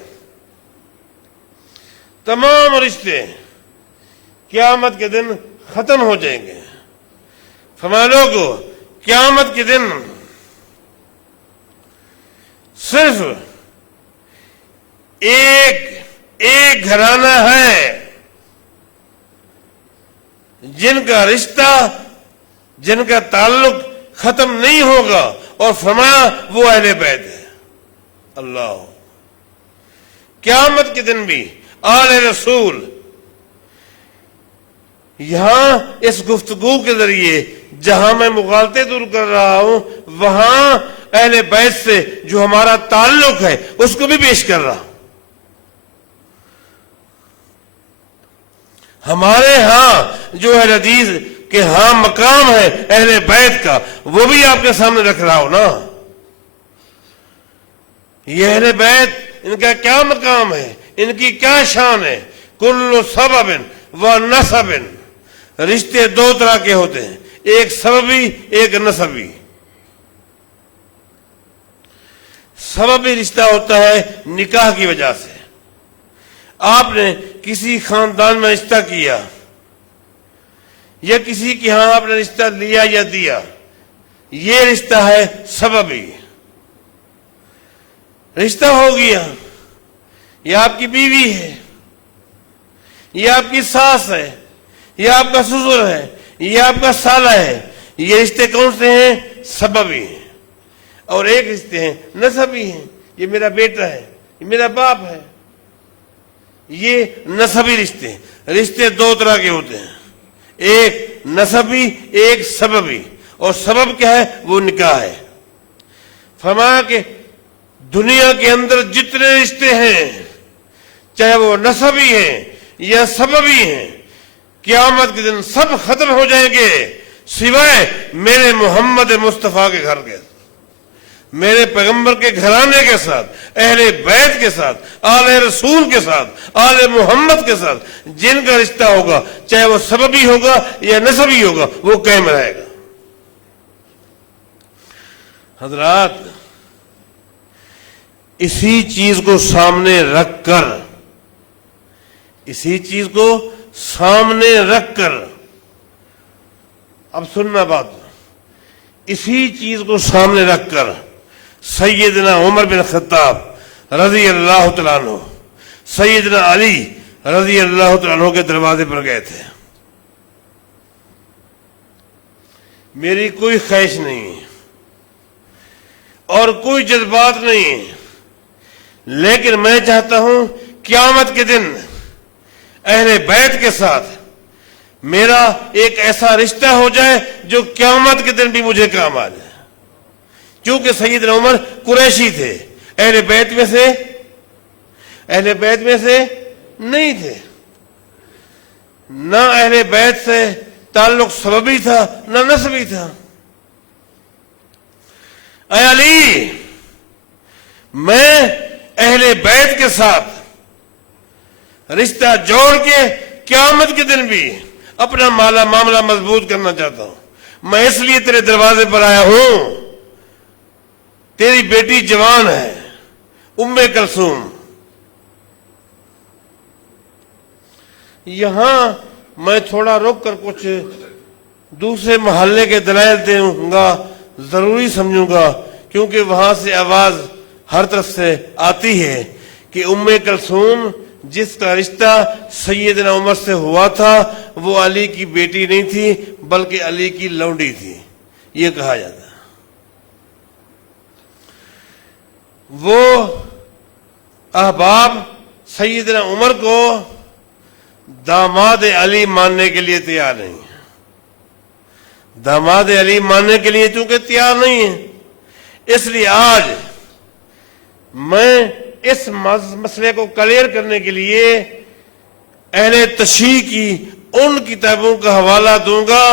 تمام رشتے قیامت کے دن ختم ہو جائیں گے۔ فرمایا لوگوں، قیامت کے دن صرف ایک گھرانہ ہے جن کا رشتہ، جن کا تعلق ختم نہیں ہوگا، اور فرمایا وہ اہل بیت ہے۔ اللہ، قیامت کے دن بھی آل رسول، یہاں اس گفتگو کے ذریعے جہاں میں مغالطے دور کر رہا ہوں، وہاں اہل بیت سے جو ہمارا تعلق ہے اس کو بھی پیش کر رہا ہوں۔ ہمارے ہاں جو اہل حدیث کے ہاں مقام ہے اہل بیت کا، وہ بھی آپ کے سامنے رکھ رہا ہوں نا۔ یہ اہل بیت، ان کا کیا مقام ہے، ان کی کیا شان ہے۔ کل سبب و نسب، رشتے دو طرح کے ہوتے ہیں، ایک سببی ایک نسبی۔ سببی رشتہ ہوتا ہے نکاح کی وجہ سے، آپ نے کسی خاندان میں رشتہ کیا یا کسی کے ہاں آپ نے رشتہ لیا یا دیا، یہ رشتہ ہے سببی۔ رشتہ ہو گیا، یہ آپ کی بیوی ہے، یہ آپ کی ساس ہے، یہ آپ کا سسر ہے، یہ آپ کا سالہ ہے۔ یہ رشتے کون سے ہیں؟ سببی ہیں۔ اور ایک رشتے ہیں نسبی ہیں، یہ میرا بیٹا ہے، یہ میرا باپ ہے۔ یہ نسبی رشتے ہیں۔ رشتے دو طرح کے ہوتے ہیں، ایک نسبی ایک سببی، اور سبب کیا ہے؟ وہ نکاح ہے۔ فرمایا کہ دنیا کے اندر جتنے رشتے ہیں، چاہے وہ نسبی ہیں یا سببی ہیں، قیامت کے دن سب ختم ہو جائیں گے سوائے میرے محمد مصطفیٰ کے گھر کے، میرے پیغمبر کے گھرانے کے ساتھ، اہل بیت کے ساتھ، آل رسول کے ساتھ، آل محمد کے ساتھ جن کا رشتہ ہوگا، چاہے وہ سببی ہوگا یا نسبی ہوگا، وہ قائم رہے گا۔ حضرات، اسی چیز کو سامنے رکھ کر، اسی چیز کو سامنے رکھ کر، اب سننا بات، اسی چیز کو سامنے رکھ کر سیدنا عمر بن خطاب رضی اللہ تعالیٰ عنہ، سیدنا علی رضی اللہ تعالیٰ عنہ کے دروازے پر گئے تھے۔ میری کوئی خواہش نہیں اور کوئی جذبات نہیں، لیکن میں چاہتا ہوں قیامت کے دن اہل بیت کے ساتھ میرا ایک ایسا رشتہ ہو جائے جو قیامت کے دن بھی مجھے کام آ جائے۔ کیونکہ سیدنا عمر قریشی تھے، اہل بیت میں سے نہیں تھے، نہ اہل بیت سے تعلق سببی تھا نہ نسبی تھا۔ اے علی، میں اہل بیت کے ساتھ رشتہ جوڑ کے قیامت کے دن بھی اپنا معاملہ مضبوط کرنا چاہتا ہوں. میں اس لیے تیرے دروازے پر آیا ہوں. تیری بیٹی جوان ہے، ام کلثوم. یہاں میں تھوڑا رک کر کچھ دوسرے محلے کے دلائل دوں گا، ضروری سمجھوں گا، کیونکہ وہاں سے آواز ہر طرف سے آتی ہے کہ ام کلثوم جس کا رشتہ سیدنا عمر سے ہوا تھا وہ علی کی بیٹی نہیں تھی بلکہ علی کی لونڈی تھی، یہ کہا جاتا ہے. وہ احباب سیدنا عمر کو داماد علی ماننے کے لیے تیار نہیں ہیں. داماد علی ماننے کے لیے چونکہ تیار نہیں ہیں، اس لیے آج میں اس مسئلے کو کلیئر کرنے کے لیے اہل تشیع کی ان کتابوں کا حوالہ دوں گا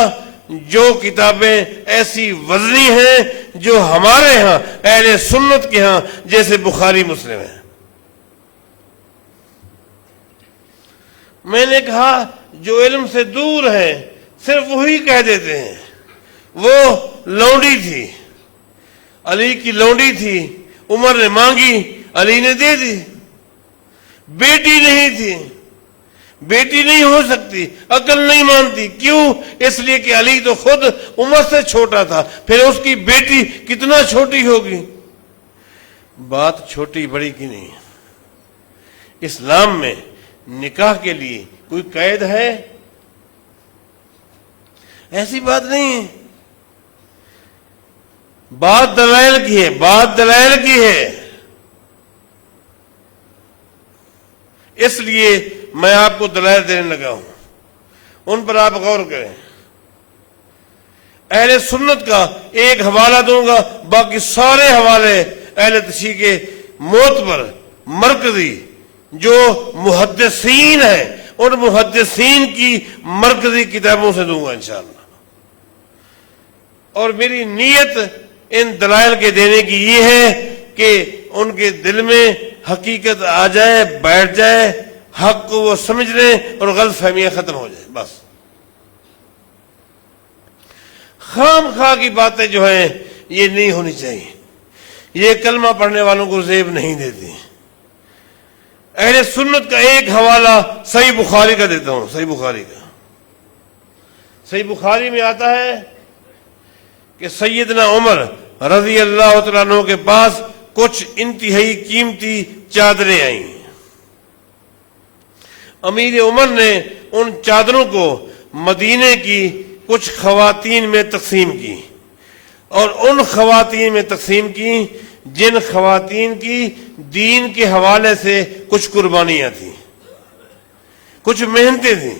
جو کتابیں ایسی وزنی ہیں جو ہمارے ہاں اہل سنت کے ہاں جیسے بخاری مسلم ہیں. میں نے کہا جو علم سے دور ہیں صرف وہی کہہ دیتے ہیں وہ لونڈی تھی، علی کی لونڈی تھی، عمر نے مانگی، علی نے دے دی. بیٹی نہیں تھی، بیٹی نہیں ہو سکتی، عقل نہیں مانتی. کیوں؟ اس لیے کہ علی تو خود عمر سے چھوٹا تھا، پھر اس کی بیٹی کتنا چھوٹی ہوگی. بات چھوٹی بڑی کی نہیں. اسلام میں نکاح کے لیے کوئی قید ہے؟ ایسی بات نہیں ہے. بات دلائل کی ہے، بات دلائل کی ہے. اس لیے میں آپ کو دلائل دینے لگا ہوں، ان پر آپ غور کریں. اہل سنت کا ایک حوالہ دوں گا، باقی سارے حوالے اہل تشیع کے معتبر مرکزی جو محدثین ہیں ان محدثین کی مرکزی کتابوں سے دوں گا انشاءاللہ. اور میری نیت ان دلائل کے دینے کی یہ ہے کہ ان کے دل میں حقیقت آ جائے، بیٹھ جائے، حق کو وہ سمجھ لیں اور غلط فہمیاں ختم ہو جائیں. بس خام خواہ کی باتیں جو ہیں یہ نہیں ہونی چاہیے. یہ کلمہ پڑھنے والوں کو زیب نہیں دیتی. اہل سنت کا ایک حوالہ صحیح بخاری کا دیتا ہوں. صحیح بخاری کا، صحیح بخاری میں آتا ہے کہ سیدنا عمر رضی اللہ تعالیٰ عنہ کے پاس کچھ انتہائی قیمتی چادریں آئیں. امیر عمر نے ان چادروں کو مدینے کی کچھ خواتین میں تقسیم کی، اور ان خواتین میں تقسیم کی جن خواتین کی دین کے حوالے سے کچھ قربانیاں تھیں، کچھ محنتیں تھیں.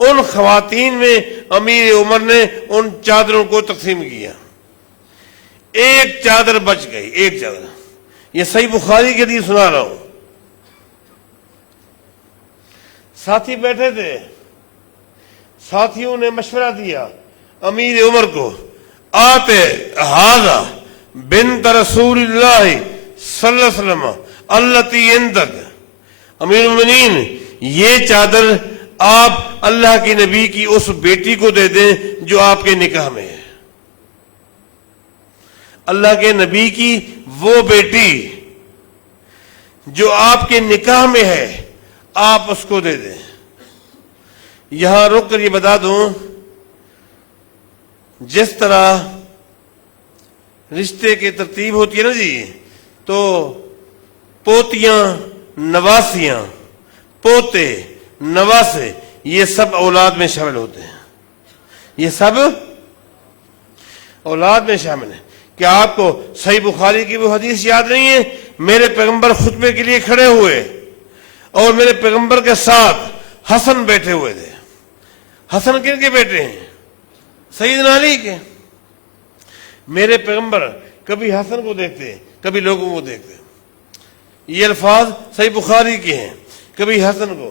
ان خواتین میں امیر عمر نے ان چادروں کو تقسیم کیا. ایک چادر بچ گئی، ایک چادر. یہ صحیح بخاری کے لیے سنا رہا ہوں. ساتھی بیٹھے تھے، ساتھیوں نے مشورہ دیا امیر عمر کو، آتے ہذا بنت رسول اللہ صلی اللہ علیہ وسلم التی عندک. امیر المؤمنین یہ چادر آپ اللہ کے نبی کی اس بیٹی کو دے دیں جو آپ کے نکاح میں ہے. اللہ کے نبی کی وہ بیٹی جو آپ کے نکاح میں ہے آپ اس کو دے دیں. یہاں رک کر یہ بتا دوں، جس طرح رشتے کی ترتیب ہوتی ہے نا جی، تو پوتیاں، نواسیاں، پوتے، نواسے، یہ سب اولاد میں شامل ہوتے ہیں. یہ سب اولاد میں شامل ہیں. کیا آپ کو صحیح بخاری کی وہ حدیث یاد نہیں ہے؟ میرے پیغمبر خطبے کے لیے کھڑے ہوئے اور میرے پیغمبر کے ساتھ حسن بیٹھے ہوئے تھے. حسن کن کے بیٹے ہیں؟ سیدنا علی کے. میرے پیغمبر کبھی حسن کو دیکھتے، کبھی لوگوں کو دیکھتے. یہ الفاظ صحیح بخاری کے ہیں. کبھی حسن کو،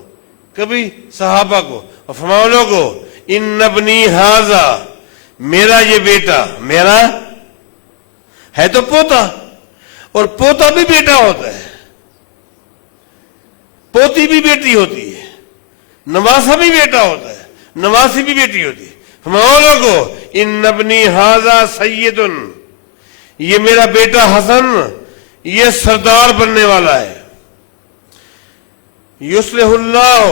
کبھی صحابہ کو. اور فرماؤ لوگو ان ابنی ھذا، میرا یہ بیٹا، میرا ہے تو پوتا، اور پوتا بھی بیٹا ہوتا ہے، پوتی بھی بیٹی ہوتی ہے، نواسا بھی بیٹا ہوتا ہے. نواسی بھی بیٹی ہوتی ہے۔ فرمایا لوگو ان ابنی ھذا سید، یہ میرا بیٹا حسن یہ سردار بننے والا ہے، یصلح اللہ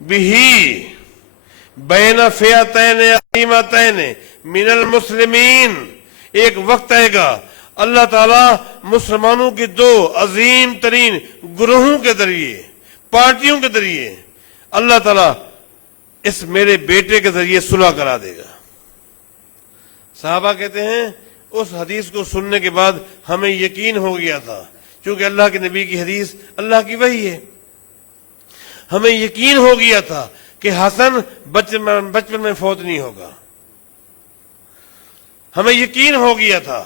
بہ بین فئتین عظیمتین من المسلمین، ایک وقت آئے گا اللہ تعالیٰ مسلمانوں کے دو عظیم ترین گروہوں کے ذریعے، پارٹیوں کے ذریعے اللہ تعالیٰ اس میرے بیٹے کے ذریعے صلح کرا دے گا۔ صحابہ کہتے ہیں اس حدیث کو سننے کے بعد ہمیں یقین ہو گیا تھا، چونکہ اللہ کے نبی کی حدیث اللہ کی وحی ہے، ہمیں یقین ہو گیا تھا کہ حسن بچپن میں فوت نہیں ہوگا، ہمیں یقین ہو گیا تھا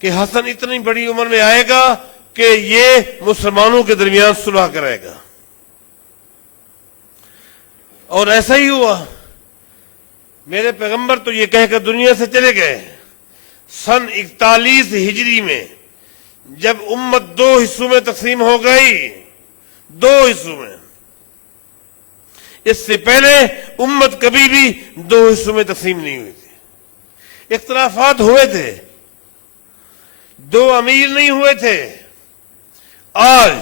کہ حسن اتنی بڑی عمر میں آئے گا کہ یہ مسلمانوں کے درمیان صلح کرے گا، اور ایسا ہی ہوا۔ میرے پیغمبر تو یہ کہہ کر دنیا سے چلے گئے سن 41 ہجری میں، جب امت دو حصوں میں تقسیم ہو گئی، دو حصوں میں۔ اس سے پہلے امت کبھی بھی دو حصوں میں تقسیم نہیں ہوئی تھی، اختلافات ہوئے تھے، دو امیر نہیں ہوئے تھے۔ آج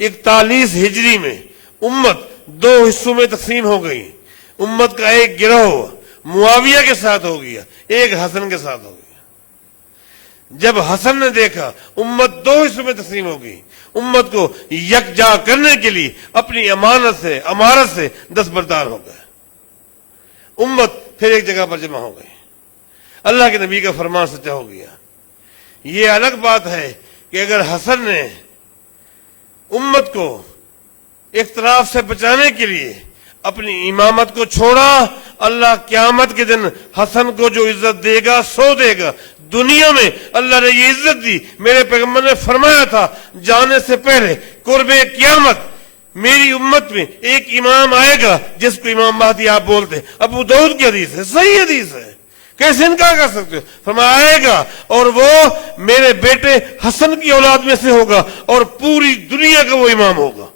41 ہجری میں امت دو حصوں میں تقسیم ہو گئی، امت کا ایک گروہ معاویہ کے ساتھ ہو گیا، ایک حسن کے ساتھ ہو گیا۔ جب حسن نے دیکھا امت دو حصوں میں تقسیم ہو گئی، امت کو یکجا کرنے کے لیے اپنی امارت سے دستبردار ہو گئے، امت پھر ایک جگہ پر جمع ہو گئی، اللہ کے نبی کا فرمان سچا ہو گیا۔ یہ الگ بات ہے کہ اگر حسن نے امت کو اختلاف سے بچانے کے لیے اپنی امامت کو چھوڑا، اللہ قیامت کے دن حسن کو جو عزت دے گا سو دے گا۔ دنیا میں اللہ نے یہ عزت دی، میرے پیغمبر نے فرمایا تھا جانے سے پہلے قرب قیامت میری امت میں ایک امام آئے گا جس کو امام مہدی آپ بولتے ہیں، ابو داؤد کی حدیث ہے، صحیح حدیث ہے، کیسے انکار کر سکتے ہو؟ فرمایا آئے گا اور وہ میرے بیٹے حسن کی اولاد میں سے ہوگا اور پوری دنیا کا وہ امام ہوگا۔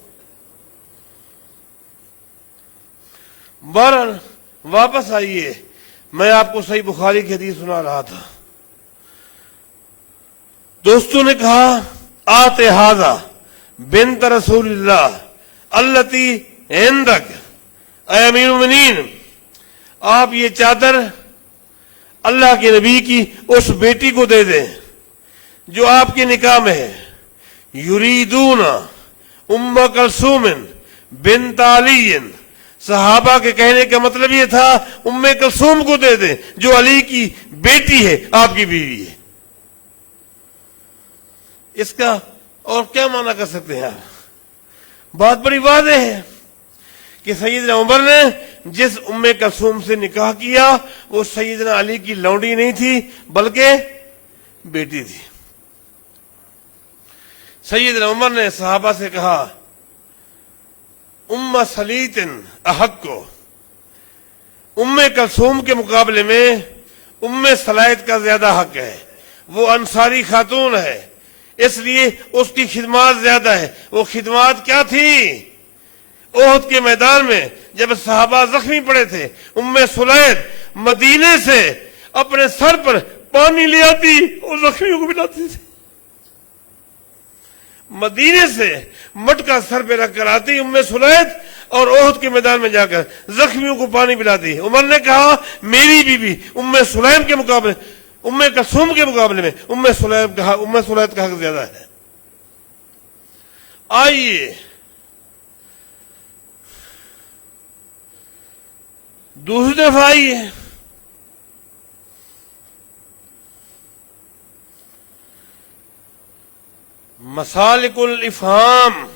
بہرحال واپس آئیے، میں آپ کو صحیح بخاری کی حدیث سنا رہا تھا۔ دوستوں نے کہا آتے ھذا بنت رسول اللہ التی عندک، اے امیر المؤمنین آپ یہ چادر اللہ کے نبی کی اس بیٹی کو دے دیں جو آپ کے نکاح میں ہے۔ یریدون ام کلثوم بنت علی، صحابہ کے کہنے کا مطلب یہ تھا ام کلثوم کو دے دیں جو علی کی بیٹی ہے، آپ کی بیوی ہے۔ اس کا اور کیا معنی کر سکتے ہیں آپ؟ بات بڑی واضح ہے کہ سیدنا عمر نے جس ام کلثوم سے نکاح کیا وہ سیدنا علی کی لونڈی نہیں تھی بلکہ بیٹی تھی۔ سیدنا عمر نے صحابہ سے کہا ام سلیط احق کو، ام کلثوم کے مقابلے میں ام سلیط کا زیادہ حق ہے، وہ انصاری خاتون ہے، اس لیے اس کی خدمات زیادہ ہے۔ وہ خدمات کیا تھی؟ احد کے میدان میں جب صحابہ زخمی پڑے تھے، ام سلیط مدینے سے اپنے سر پر پانی لے آتی اور زخمیوں کو پلاتی تھی، مدینے سے مٹکا سر پہ رکھ کر آتی ام سلیط اور احد کے میدان میں جا کر زخمیوں کو پانی پلاتی۔ عمر نے کہا میری بیوی ام سلیط کے مقابلے، ام کلثوم کے مقابلے میں ام سلیط کا حق زیادہ ہے۔ آئیے دوسری طرف آئیے، مسالک الافہام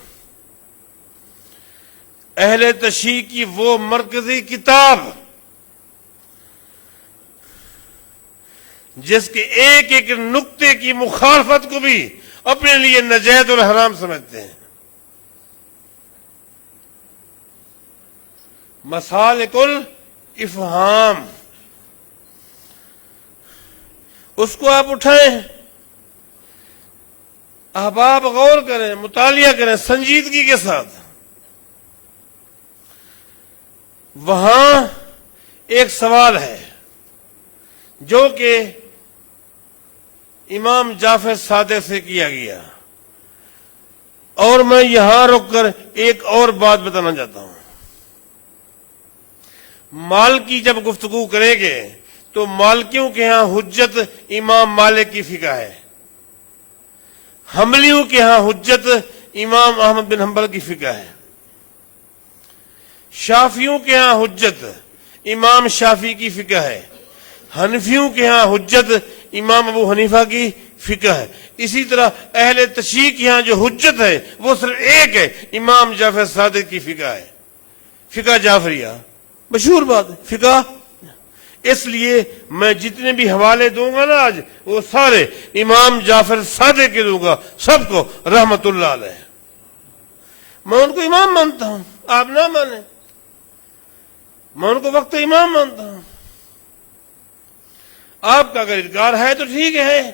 اہل تشیع کی وہ مرکزی کتاب جس کے ایک ایک نقطے کی مخالفت کو بھی اپنے لیے ناجائز اور حرام سمجھتے ہیں۔ مسالک الافہام، اس کو آپ اٹھائیں، احباب غور کریں، مطالعہ کریں سنجیدگی کے ساتھ۔ وہاں ایک سوال ہے جو کہ امام جعفر صادق سے کیا گیا، اور میں یہاں رک کر ایک اور بات بتانا چاہتا ہوں۔ مال کی جب گفتگو کریں گے تو مالکیوں کے ہاں حجت امام مالک کی فقہ ہے، حنبلیوں کے ہاں حجت امام احمد بن حنبل کی فقہ ہے، شافیوں کے ہاں حجت امام شافی کی فقہ ہے، حنفیوں کے ہاں حجت امام ابو حنیفہ کی فقہ ہے۔ اسی طرح اہل تشیع کے ہاں جو حجت ہے وہ صرف ایک ہے، امام جعفر صادق کی فقہ ہے، فقہ جعفریہ، مشہور بات ہے فقہ۔ اس لیے میں جتنے بھی حوالے دوں گا نا آج وہ سارے امام جعفر صادق کے دوں گا، سب کو رحمت اللہ علیہ۔ میں ان کو امام مانتا ہوں، آپ نہ مانیں، میں ان کو وقت امام مانتا ہوں۔ آپ کا اگر ادگار ہے تو ٹھیک ہے،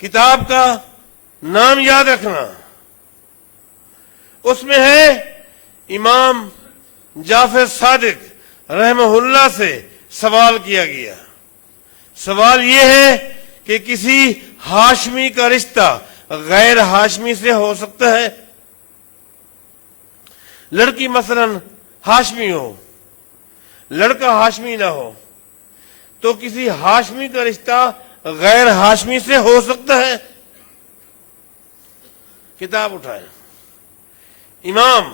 کتاب کا نام یاد رکھنا، اس میں ہے امام جعفر صادق رحمہ اللہ سے سوال کیا گیا۔ سوال یہ ہے کہ کسی ہاشمی کا رشتہ غیر ہاشمی سے ہو سکتا ہے؟ لڑکی مثلا ہاشمی ہو، لڑکا ہاشمی نہ ہو، تو کسی ہاشمی کا رشتہ غیر ہاشمی سے ہو سکتا ہے؟ کتاب اٹھائیں۔ امام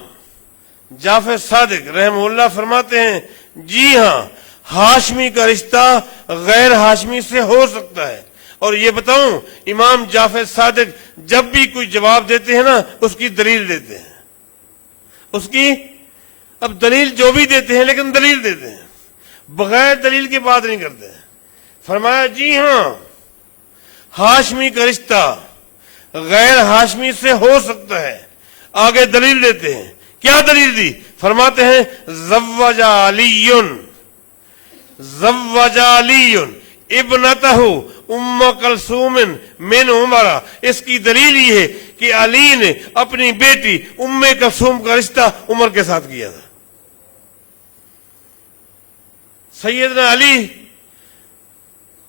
جعفر صادق رحمہ اللہ فرماتے ہیں جی ہاں، ہاشمی کا رشتہ غیر ہاشمی سے ہو سکتا ہے۔ اور یہ بتاؤں، امام جعفر صادق جب بھی کوئی جواب دیتے ہیں نا اس کی دلیل دیتے ہیں، اس کی اب دلیل جو بھی دیتے ہیں لیکن دلیل دیتے ہیں، بغیر دلیل کے بات نہیں کرتے۔ فرمایا جی ہاں، ہاشمی کا رشتہ غیر ہاشمی سے ہو سکتا ہے۔ آگے دلیل دیتے ہیں، کیا دلیل دی؟ فرماتے ہیں زوج علی ابنتہ ام کلثوم من عمر۔ اس کی دلیل یہ ہے کہ علی نے اپنی بیٹی ام کلثوم کا رشتہ عمر کے ساتھ کیا تھا۔ سیدنا علی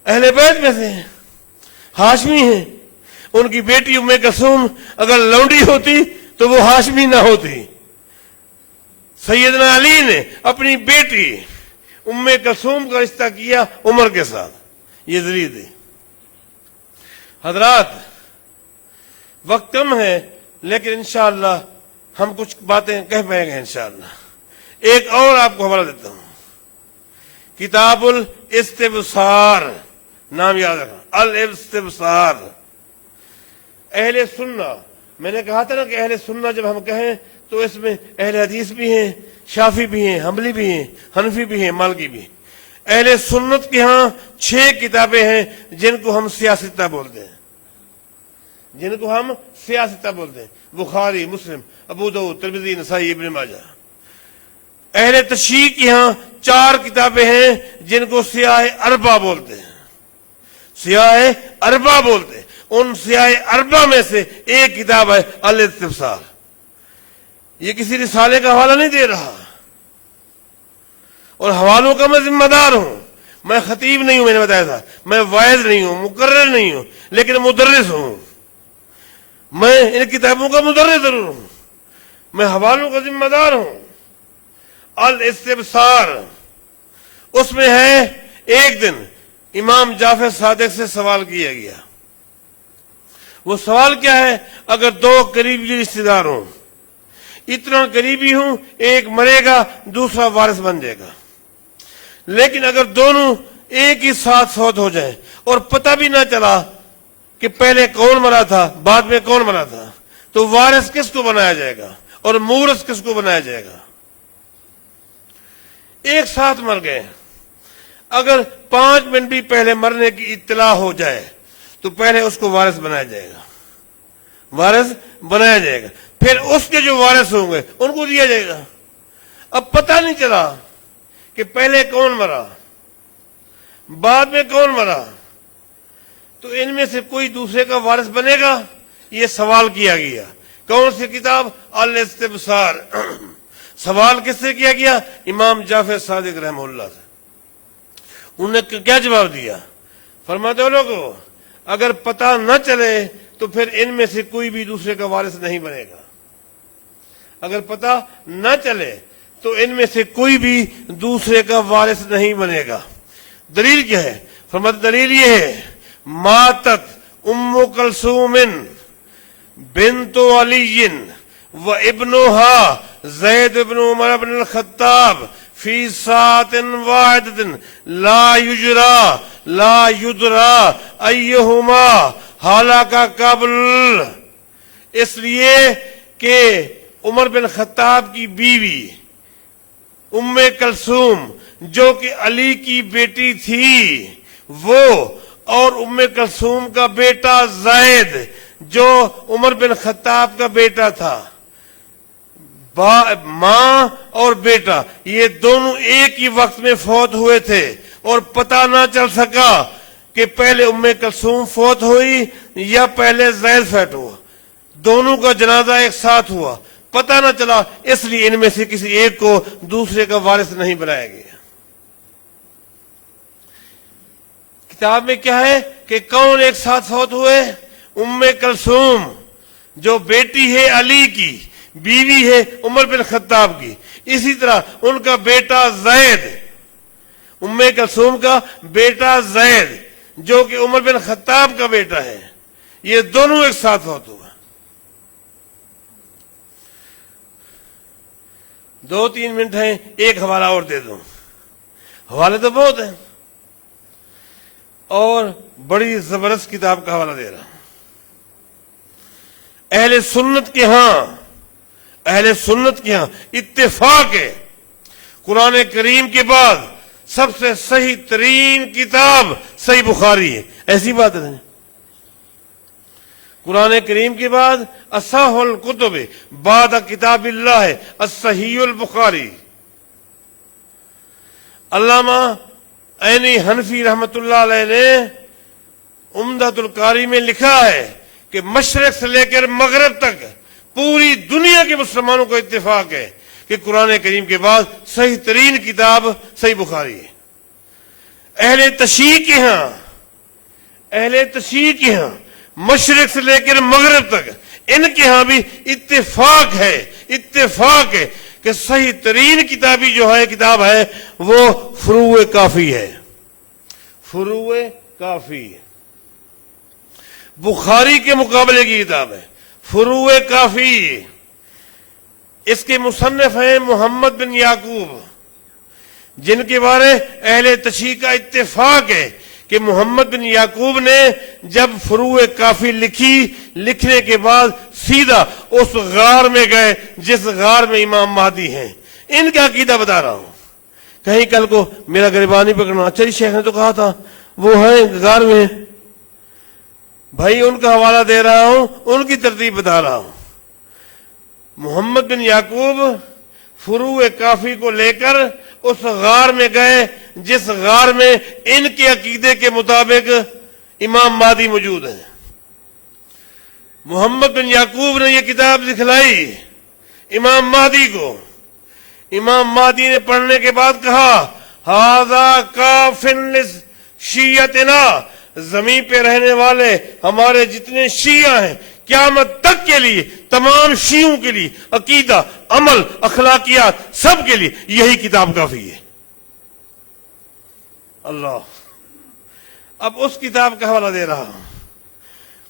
اہل بیت میں سے ہیں، ہاشمی ہیں، ان کی بیٹی ام کلثوم اگر لونڈی ہوتی تو وہ ہاشمی نہ ہوتی۔ سیدنا علی نے اپنی بیٹی ام کلثوم کا رشتہ کیا عمر کے ساتھ، یہ دلیل ہے۔ حضرات، وقت کم ہے لیکن انشاءاللہ ہم کچھ باتیں کہہ پائیں گے انشاءاللہ۔ ایک اور آپ کو حوالہ دیتا ہوں، کتاب الاستبصار، نام یاد رکھنا، الاستبصار۔ اہل سنہ، میں نے کہا تھا نا کہ اہل سنہ جب ہم کہیں تو اس میں اہل حدیث بھی ہیں، شافی بھی ہیں، حنبلی بھی ہیں، حنفی بھی ہیں، مالکی بھی ہیں۔ اہل سنت کے ہاں 6 کتابیں ہیں جن کو ہم سیاستہ بولتے ہیں، جن کو ہم سیاستہ بولتے ہیں، بخاری، مسلم، ابو داؤد، ترمذی، نسائی، ابن ماجہ۔ اہل تشیع کی ہاں 4 کتابیں ہیں جن کو سیاہ اربع بولتے ہیں، سیاہ اربع بولتے ہیں۔ ان سیاہ اربع میں سے ایک کتاب ہے الاستبصار۔ یہ کسی رسالے کا حوالہ نہیں دے رہا، اور حوالوں کا میں ذمہ دار ہوں۔ میں خطیب نہیں ہوں، میں نے بتایا تھا، میں واعظ نہیں ہوں، مقرر نہیں ہوں، لیکن مدرس ہوں۔ میں ان کتابوں کا مدرس ضرور ہوں، میں حوالوں کا ذمہ دار ہوں۔ الاستبصار، اس میں ہے ایک دن امام جعفر صادق سے سوال کیا گیا۔ وہ سوال کیا ہے؟ اگر 2 قریبی رشتہ دار ہوں، اتنا قریبی ہوں، ایک مرے گا دوسرا وارث بن جائے گا، لیکن اگر دونوں ایک ہی ساتھ فوت ہو جائیں اور پتہ بھی نہ چلا کہ پہلے کون مرا تھا بعد میں کون مرا تھا، تو وارث کس کو بنایا جائے گا اور مورث کس کو بنایا جائے گا؟ ایک ساتھ مر گئے، اگر 5 منٹ بھی پہلے مرنے کی اطلاع ہو جائے تو پہلے اس کو وارث بنایا جائے گا، وارث بنایا جائے گا، پھر اس کے جو وارث ہوں گے ان کو دیا جائے گا۔ اب پتہ نہیں چلا کہ پہلے کون مرا بعد میں کون مرا، تو ان میں سے کوئی دوسرے کا وارث بنے گا؟ یہ سوال کیا گیا۔ کون سی کتاب؟ الاستبصار۔ سوال کس سے کیا گیا؟ امام جعفر صادق رحمہ اللہ سے. انہوں نے کیا جواب دیا؟ فرماتے ہو لوگو اگر پتہ نہ چلے تو پھر ان میں سے کوئی بھی دوسرے کا وارث نہیں بنے گا. اگر پتہ نہ چلے تو ان میں سے کوئی بھی دوسرے کا وارث نہیں بنے گا. دلیل کیا ہے؟ فرماتے دلیل یہ ہے ماتت ام کلثوم بنت علی و ابنها زید بن عمر بن الخطاب فی ساعت واحدۃ لا یجرا لا یدرا ایہما ہلاک قبل. اس لیے کہ عمر بن خطاب کی بیوی ام کلثوم جو کہ علی کی بیٹی تھی وہ اور ام کلثوم کا بیٹا زید جو عمر بن خطاب کا بیٹا تھا، ماں اور بیٹا یہ دونوں ایک ہی وقت میں فوت ہوئے تھے اور پتہ نہ چل سکا کہ پہلے ام کلثوم فوت ہوئی یا پہلے زید فوت ہوا. دونوں کا جنازہ ایک ساتھ ہوا، پتہ نہ چلا، اس لیے ان میں سے کسی ایک کو دوسرے کا وارث نہیں بنایا گیا. کتاب میں کیا ہے کہ کون ایک ساتھ فوت ہوئے؟ ام کلثوم جو بیٹی ہے علی کی، بیوی ہے عمر بن خطاب کی. اسی طرح ان کا بیٹا زید، ام کلثوم کا بیٹا زید جو کہ عمر بن خطاب کا بیٹا ہے، یہ دونوں ایک ساتھ فوت ہوا. 2-3 منٹ ہیں، ایک حوالہ اور دے دوں. حوالے تو بہت ہیں اور بڑی زبردست کتاب کا حوالہ دے رہا ہوں. اہل سنت کے ہاں اتفاق ہے قرآن کریم کے بعد سب سے صحیح ترین کتاب صحیح بخاری ہے. ایسی بات ہے، قرآن کریم کے بعد اصح الکتب بعد کتاب اللہ ہے الصحیح البخاری. علامہ عینی حنفی رحمت اللہ علیہ نے عمدۃ القاری میں لکھا ہے کہ مشرق سے لے کر مغرب تک پوری دنیا کے مسلمانوں کو اتفاق ہے کہ قرآن کریم کے بعد صحیح ترین کتاب صحیح بخاری ہے. اہل تشیع کے ہاں مشرق سے لے کر مغرب تک ان کے ہاں بھی اتفاق ہے کہ صحیح ترین کتابی جو ہے کتاب ہے وہ فروع کافی ہے. فروع کافی بخاری کے مقابلے کی کتاب ہے فروع کافی. اس کے مصنف ہیں محمد بن یعقوب جن کے بارے اہل تشیع کا اتفاق ہے کہ محمد بن یعقوب نے جب فروع کافی لکھنے کے بعد سیدھا اس غار میں گئے جس غار میں امام مہدی ہیں. ان کا عقیدہ بتا رہا ہوں، کہیں کل کو میرا گریبانی پکڑنا. اچھا جی شیخ نے تو کہا تھا وہ ہیں غار میں، بھائی ان کا حوالہ دے رہا ہوں، ان کی ترتیب بتا رہا ہوں. محمد بن یعقوب فروع کافی کو لے کر اس غار میں گئے جس غار میں ان کے عقیدے کے مطابق امام مہدی موجود ہیں. محمد بن یعقوب نے یہ کتاب دکھلائی امام مہدی کو. امام مہدی نے پڑھنے کے بعد کہا ھذا کافن لشیعتنا، زمین پہ رہنے والے ہمارے جتنے شیعہ ہیں قیامت تک کے لیے، تمام شیعوں کے لیے عقیدہ، عمل، اخلاقیات سب کے لیے یہی کتاب کافی ہے. اللہ. اب اس کتاب کا حوالہ دے رہا ہوں.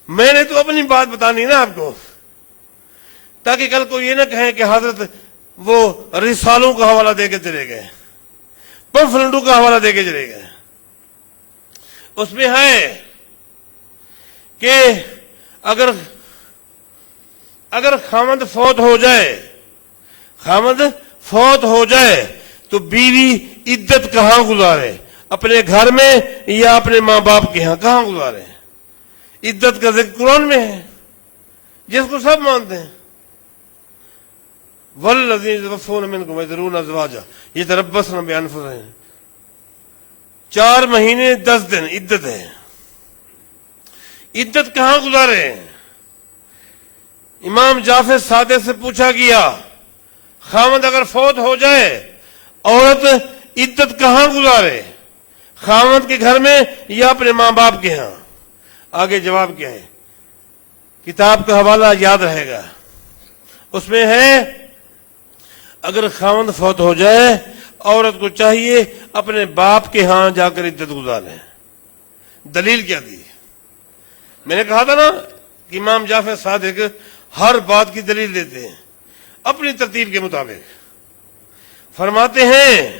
میں نے تو اپنی بات بتانی نا آپ کو، تاکہ کل کو یہ نہ کہیں کہ حضرت وہ رسالوں کا حوالہ دے کے چلے گئے، پمفلٹوں کا حوالہ دے کے چلے گئے. اس میں ہے کہ اگر خامد فوت ہو جائے تو بیوی عدت کہاں گزارے؟ اپنے گھر میں یا اپنے ماں باپ کے ہاں؟ کہاں گزارے؟ عدت کا ذکر قرآن میں ہے جس کو سب مانتے ہیں. والذین یتوفون منکم ویذرون ازواجا یتربصن بانفسہن، 4 مہینے 10 دن عدت ہے. عدت کہاں گزارے؟ امام جعفر صادق سے پوچھا گیا خاوند اگر فوت ہو جائے عورت عدت کہاں گزارے؟ خاوند کے گھر میں یا اپنے ماں باپ کے ہاں؟ آگے جواب کیا ہے؟ کتاب کا حوالہ یاد رہے گا، اس میں ہے اگر خاوند فوت ہو جائے عورت کو چاہیے اپنے باپ کے ہاں جا کر عدت گزارے۔ دلیل کیا دی؟ میں نے کہا تھا نا کہ امام جعفر صادق ہر بات کی دلیل دیتے ہیں اپنی ترتیب کے مطابق۔ فرماتے ہیں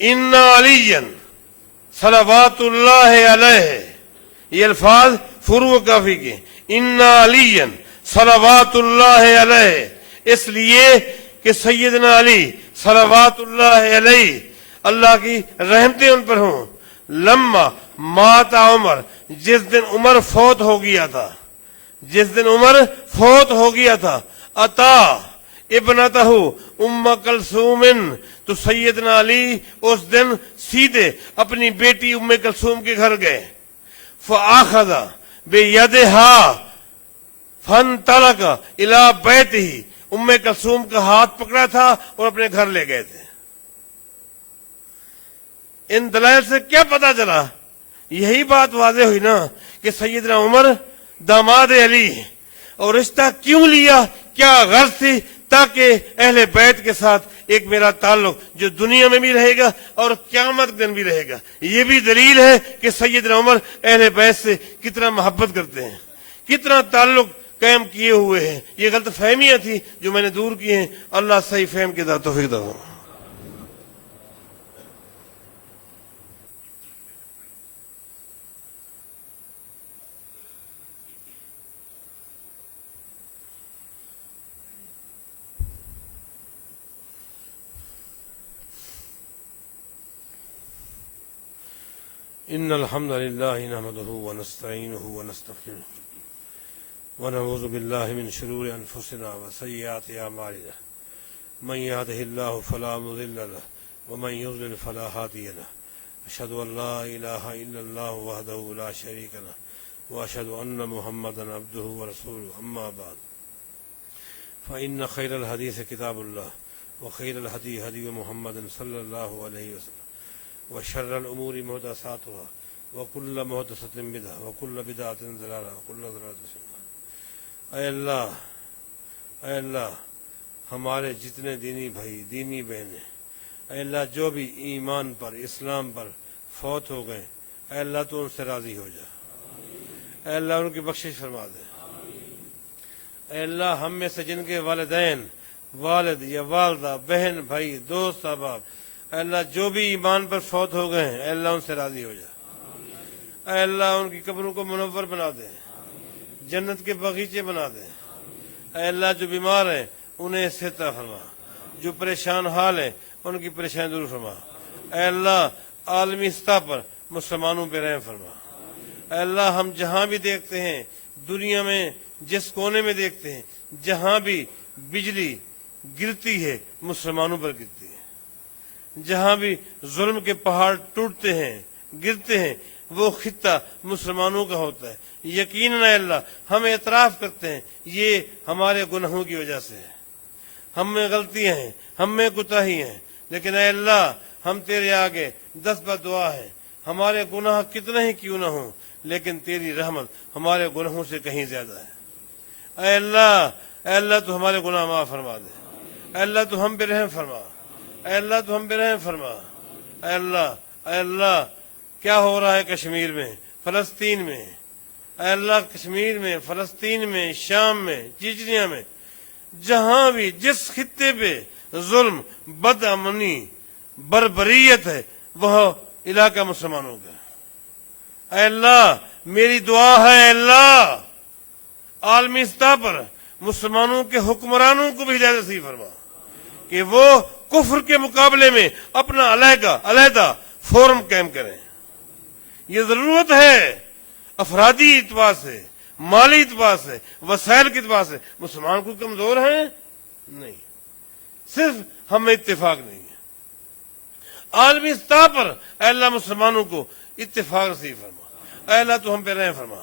ان علی صلوات اللہ علیہ، یہ الفاظ فروع کافی کے، ان علی صلوات اللہ علیہ، اس لیے کہ سیدنا علی صلوات اللہ علیہ اللہ کی رحمتیں ان پر ہوں، لما مات عمر، جس دن عمر فوت ہو گیا تھا، جس دن عمر فوت ہو گیا تھا، عطا ابنتہ ام کلثوم، تو سیدنا علی اس دن سیدھے اپنی بیٹی ام کلثوم کے گھر گئے، فآخذ بیدہا فانطلق الی بیتہ، ام کلثوم کا ہاتھ پکڑا تھا اور اپنے گھر لے گئے تھے۔ ان دلائل سے کیا پتا چلا؟ یہی بات واضح ہوئی نا کہ سیدنا عمر داماد علی، اور رشتہ کیوں لیا، کیا غرض تھی؟ تاکہ اہل بیت کے ساتھ ایک میرا تعلق جو دنیا میں بھی رہے گا اور قیامت دن بھی رہے گا۔ یہ بھی دلیل ہے کہ سیدنا عمر اہل بیت سے کتنا محبت کرتے ہیں، کتنا تعلق قائم کیے ہوئے ہیں۔ یہ غلط فہمیاں تھی جو میں نے دور کی ہیں، اللہ صحیح فہم کے توفیق دے۔ ان الحمد لله نحمده ونستعينه ونستغفره ونعوذ بالله من شرور انفسنا وسيئات اعمالنا، من يهده الله فلا مضل له ومن يضلل فلا هادي له، اشهد ان لا اله الا الله وحده لا شريك له واشهد ان محمدا عبده ورسوله، اما بعد فان خير الحديث كتاب الله وخير الهدي هدي محمد صلى الله عليه وسلم، وشر الأمور محدثاتها وكل محدثة بدعة وكل بدعة ضلالة وكل ضلالة في النار۔ اے اللہ ہمارے جتنے دینی بھائی دینی بہنیں، اے اللہ جو بھی ایمان پر اسلام پر فوت ہو گئے، اے اللہ تو ان سے راضی ہو جا، اے اللہ ان کی بخشش فرما دے۔ اے اللہ ہم میں سے جن کے والدین، والد یا والدہ، بہن بھائی دوست احباب، اے اللہ جو بھی ایمان پر فوت ہو گئے ہیں، اے اللہ ان سے راضی ہو جا، اے اللہ ان کی قبروں کو منور بنا دے، جنت کے باغیچے بنا دے۔ اے اللہ جو بیمار ہیں انہیں صحت عطا فرما، جو پریشان حال ہیں ان کی پریشانی دور فرما۔ اے اللہ عالمی سطح پر مسلمانوں پہ رحم فرما۔ اے اللہ ہم جہاں بھی دیکھتے ہیں، دنیا میں جس کونے میں دیکھتے ہیں، جہاں بھی بجلی گرتی ہے مسلمانوں پر گرتی ہے، جہاں بھی ظلم کے پہاڑ ٹوٹتے ہیں گرتے ہیں وہ خطہ مسلمانوں کا ہوتا ہے۔ یقیناً اے اللہ ہم اعتراف کرتے ہیں یہ ہمارے گناہوں کی وجہ سے ہے، ہم میں غلطیاں ہیں، ہم میں کوتاہی ہیں، لیکن اے اللہ ہم تیرے آگے دست بدعا ہیں، ہمارے گناہ کتنے ہی کیوں نہ ہوں لیکن تیری رحمت ہمارے گناہوں سے کہیں زیادہ ہے۔ اے اللہ تو ہمارے گناہ معاف فرما دے، اے اللہ تو ہم پہ رحم فرما، اے اللہ تو ہم پہ رحم فرما۔ اے اللہ کیا ہو رہا ہے کشمیر میں، فلسطین میں، اے اللہ کشمیر میں، فلسطین میں، شام میں، چیچنیا میں، جہاں بھی جس خطے پہ ظلم، بد امنی، بربریت ہے وہ علاقہ مسلمانوں کا۔ اے اللہ میری دعا ہے، اے اللہ عالمی سطح پر مسلمانوں کے حکمرانوں کو بھی ہدایت نصیب فرما کہ وہ کفر کے مقابلے میں اپنا علیحدہ فورم قائم کریں۔ یہ ضرورت ہے، افرادی اعتبار سے، مالی اعتبار سے، وسائل کے اعتبار سے مسلمان کو کمزور ہیں نہیں، صرف ہم میں اتفاق نہیں ہے۔ عالمی سطح پر اے اللہ مسلمانوں کو اتفاق نصیب فرما، اے اللہ تو ہم پہ رحم فرما۔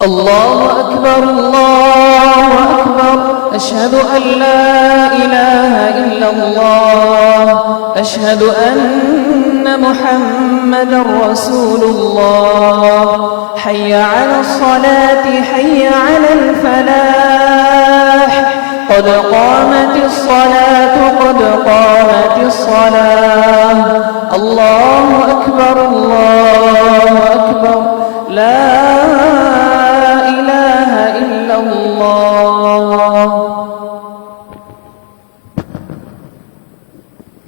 الله أكبر الله أكبر، أشهد أن لا إله إلا الله، أشهد أن محمدا رسول الله. حي على الصلاة حي على الفلاح، قد قامت الصلاة قد قامت الصلاة. الله أكبر الله أكبر، لا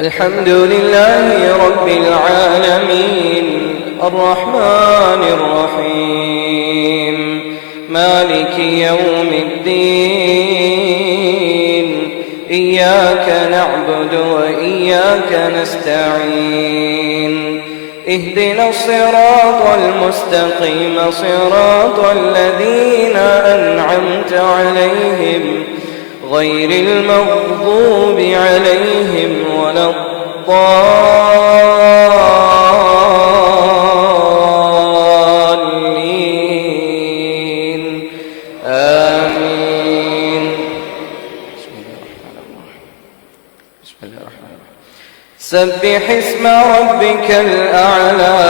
الحمد لله رب العالمين الرحمن الرحيم مالك يوم الدين إياك نعبد وإياك نستعين اهدنا الصراط المستقيم صراط الذين أنعمت عليهم غير المغضوب عليهم ولا الضالين آمين. بسم الله الرحمن الرحيم. سبح اسم ربك الأعلى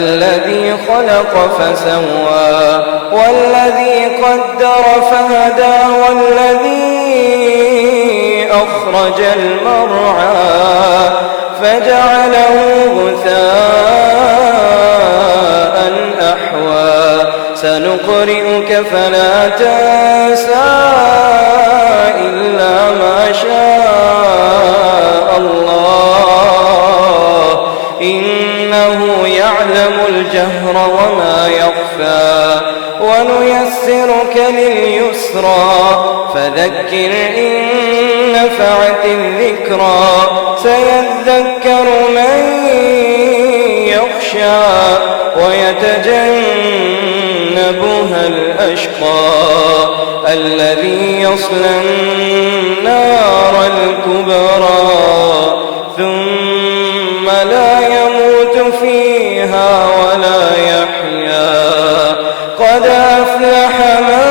الذي خلق فسوى والذي قدر فهدى والذي أخرج المرعى فجعله غثاء أحوى سنقرئك فلا تنسى إلا ما شاء الله إنه يعلم الجهر وما يخفى ونيسرك لليسرى فذكر إن نفعت الذكرى سيذكر من يخشى ويتجنبها الأشقى الذي يصلى النار الكبرى ثم لا يموت فيها ولا يحيا قد أفلح من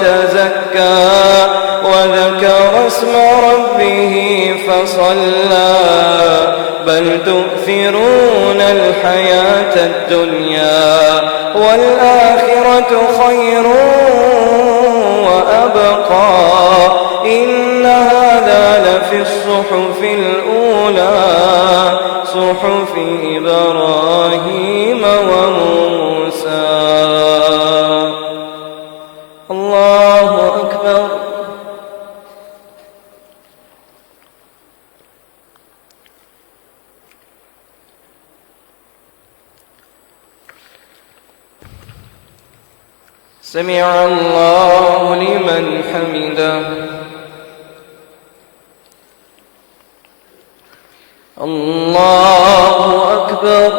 تزكى وذكر اسم ربه فصلى بل تؤثرون الحياة الدنيا والآخرة خير وأبقى إن هذا لفي الصحف الأولى صحف إبراهيم وموسى. الله أكبر. سمع الله لمن حمده. الله أكبر.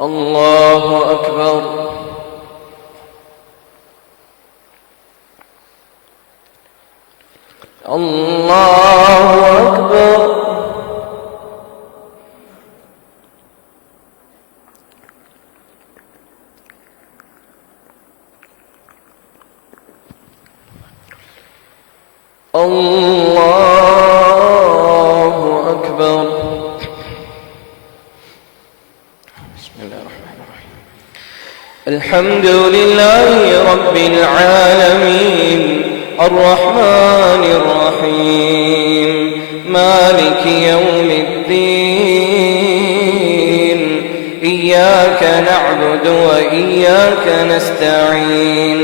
الله أكبر. الله أكبر. الله أكبر. بسم الله الرحمن الرحيم. الحمد لله رب العالمين الرحمن الرحيم مالك يوم الدين إياك نعبد وإياك نستعين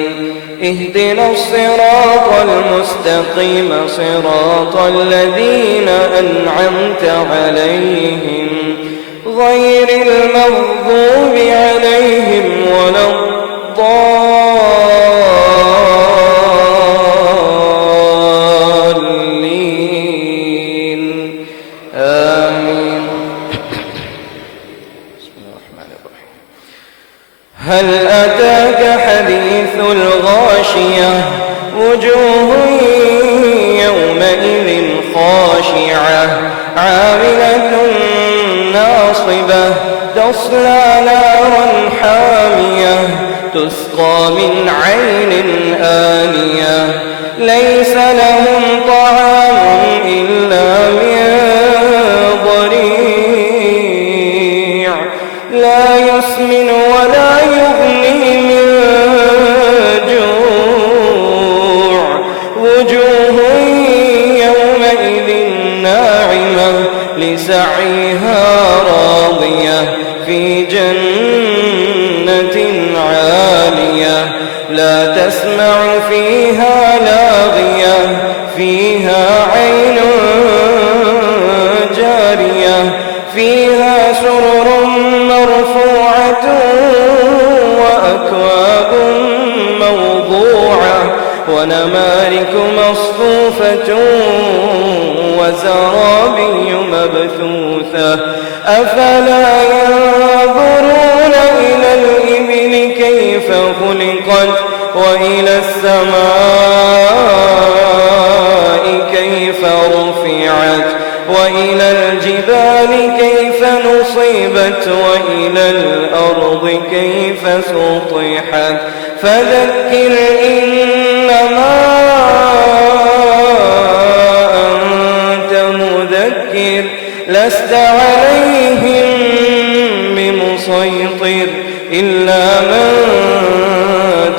اهدنا الصراط المستقيم صراط الذين أنعمت عليهم غير المغضوب عليهم ولا الضالين آمين. بسم الله الرحمن الرحيم. هل أتاك حديث الغاشية وجوه يومئذ خاشعة عاملة ناصبة تصلى نارا حامية تسقى من عين آنية ليس لهم طعام إلا من ضريع لا يسمن ولا يغني من جوع وجوه يومئذ ناعمة لسعيها راضية في جنة عالية لا تسمع فيها لاغية فيها عين جارية فيها سرر مرفوعة وأكواب موضوعة ونمارك مصفوفة وزرابي مبثوثة أفلا ينظرون إلى الإبل كيف خلقت وإلى السماء كيف رفعت وإلى الجبال كيف نصبت وإلى الأرض كيف سطحت فذكر إنما أنت مذكر لست عليهم بمسيطر إلا من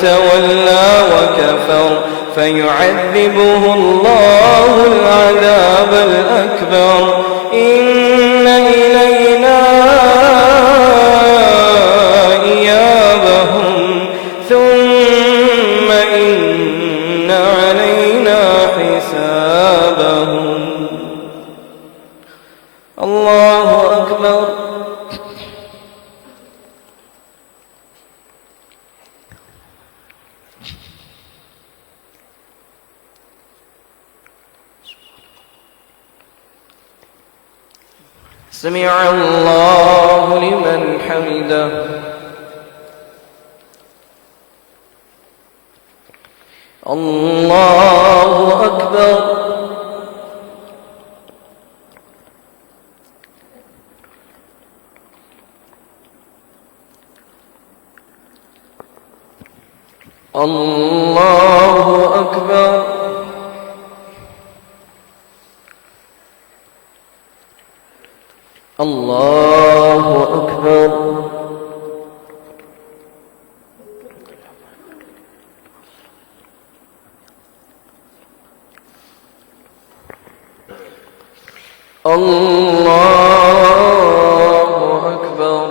تولى وكفر فيعذبه الله العذاب الأكبر إن إلينا إيابهم ثم إن علينا حسابهم. الله أكبر. سمع الله لمن حمده. الله أكبر. الله أكبر. الله أكبر. الله أكبر.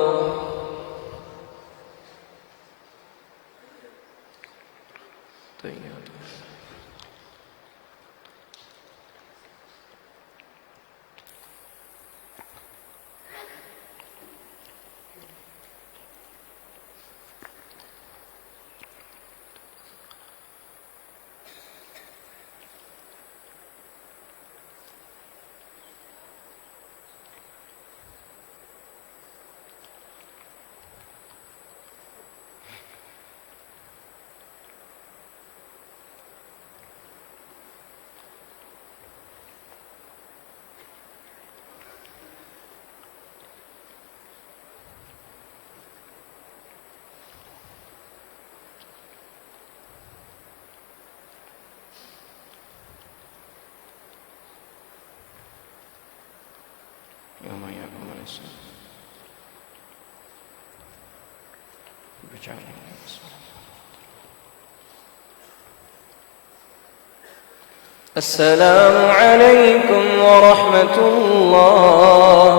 السلام عليكم ورحمة الله.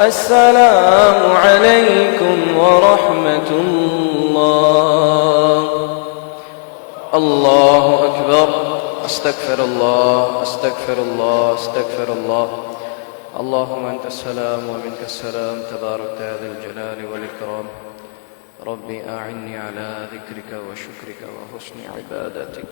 السلام عليكم ورحمة الله. الله أكبر. أستغفر الله أستغفر الله أستغفر الله. اللهم أنت السلام ومنك السلام، تبارك يا ذا الجلال والإكرام. ربي أعني على ذكرك وشكرك وحسن عبادتك.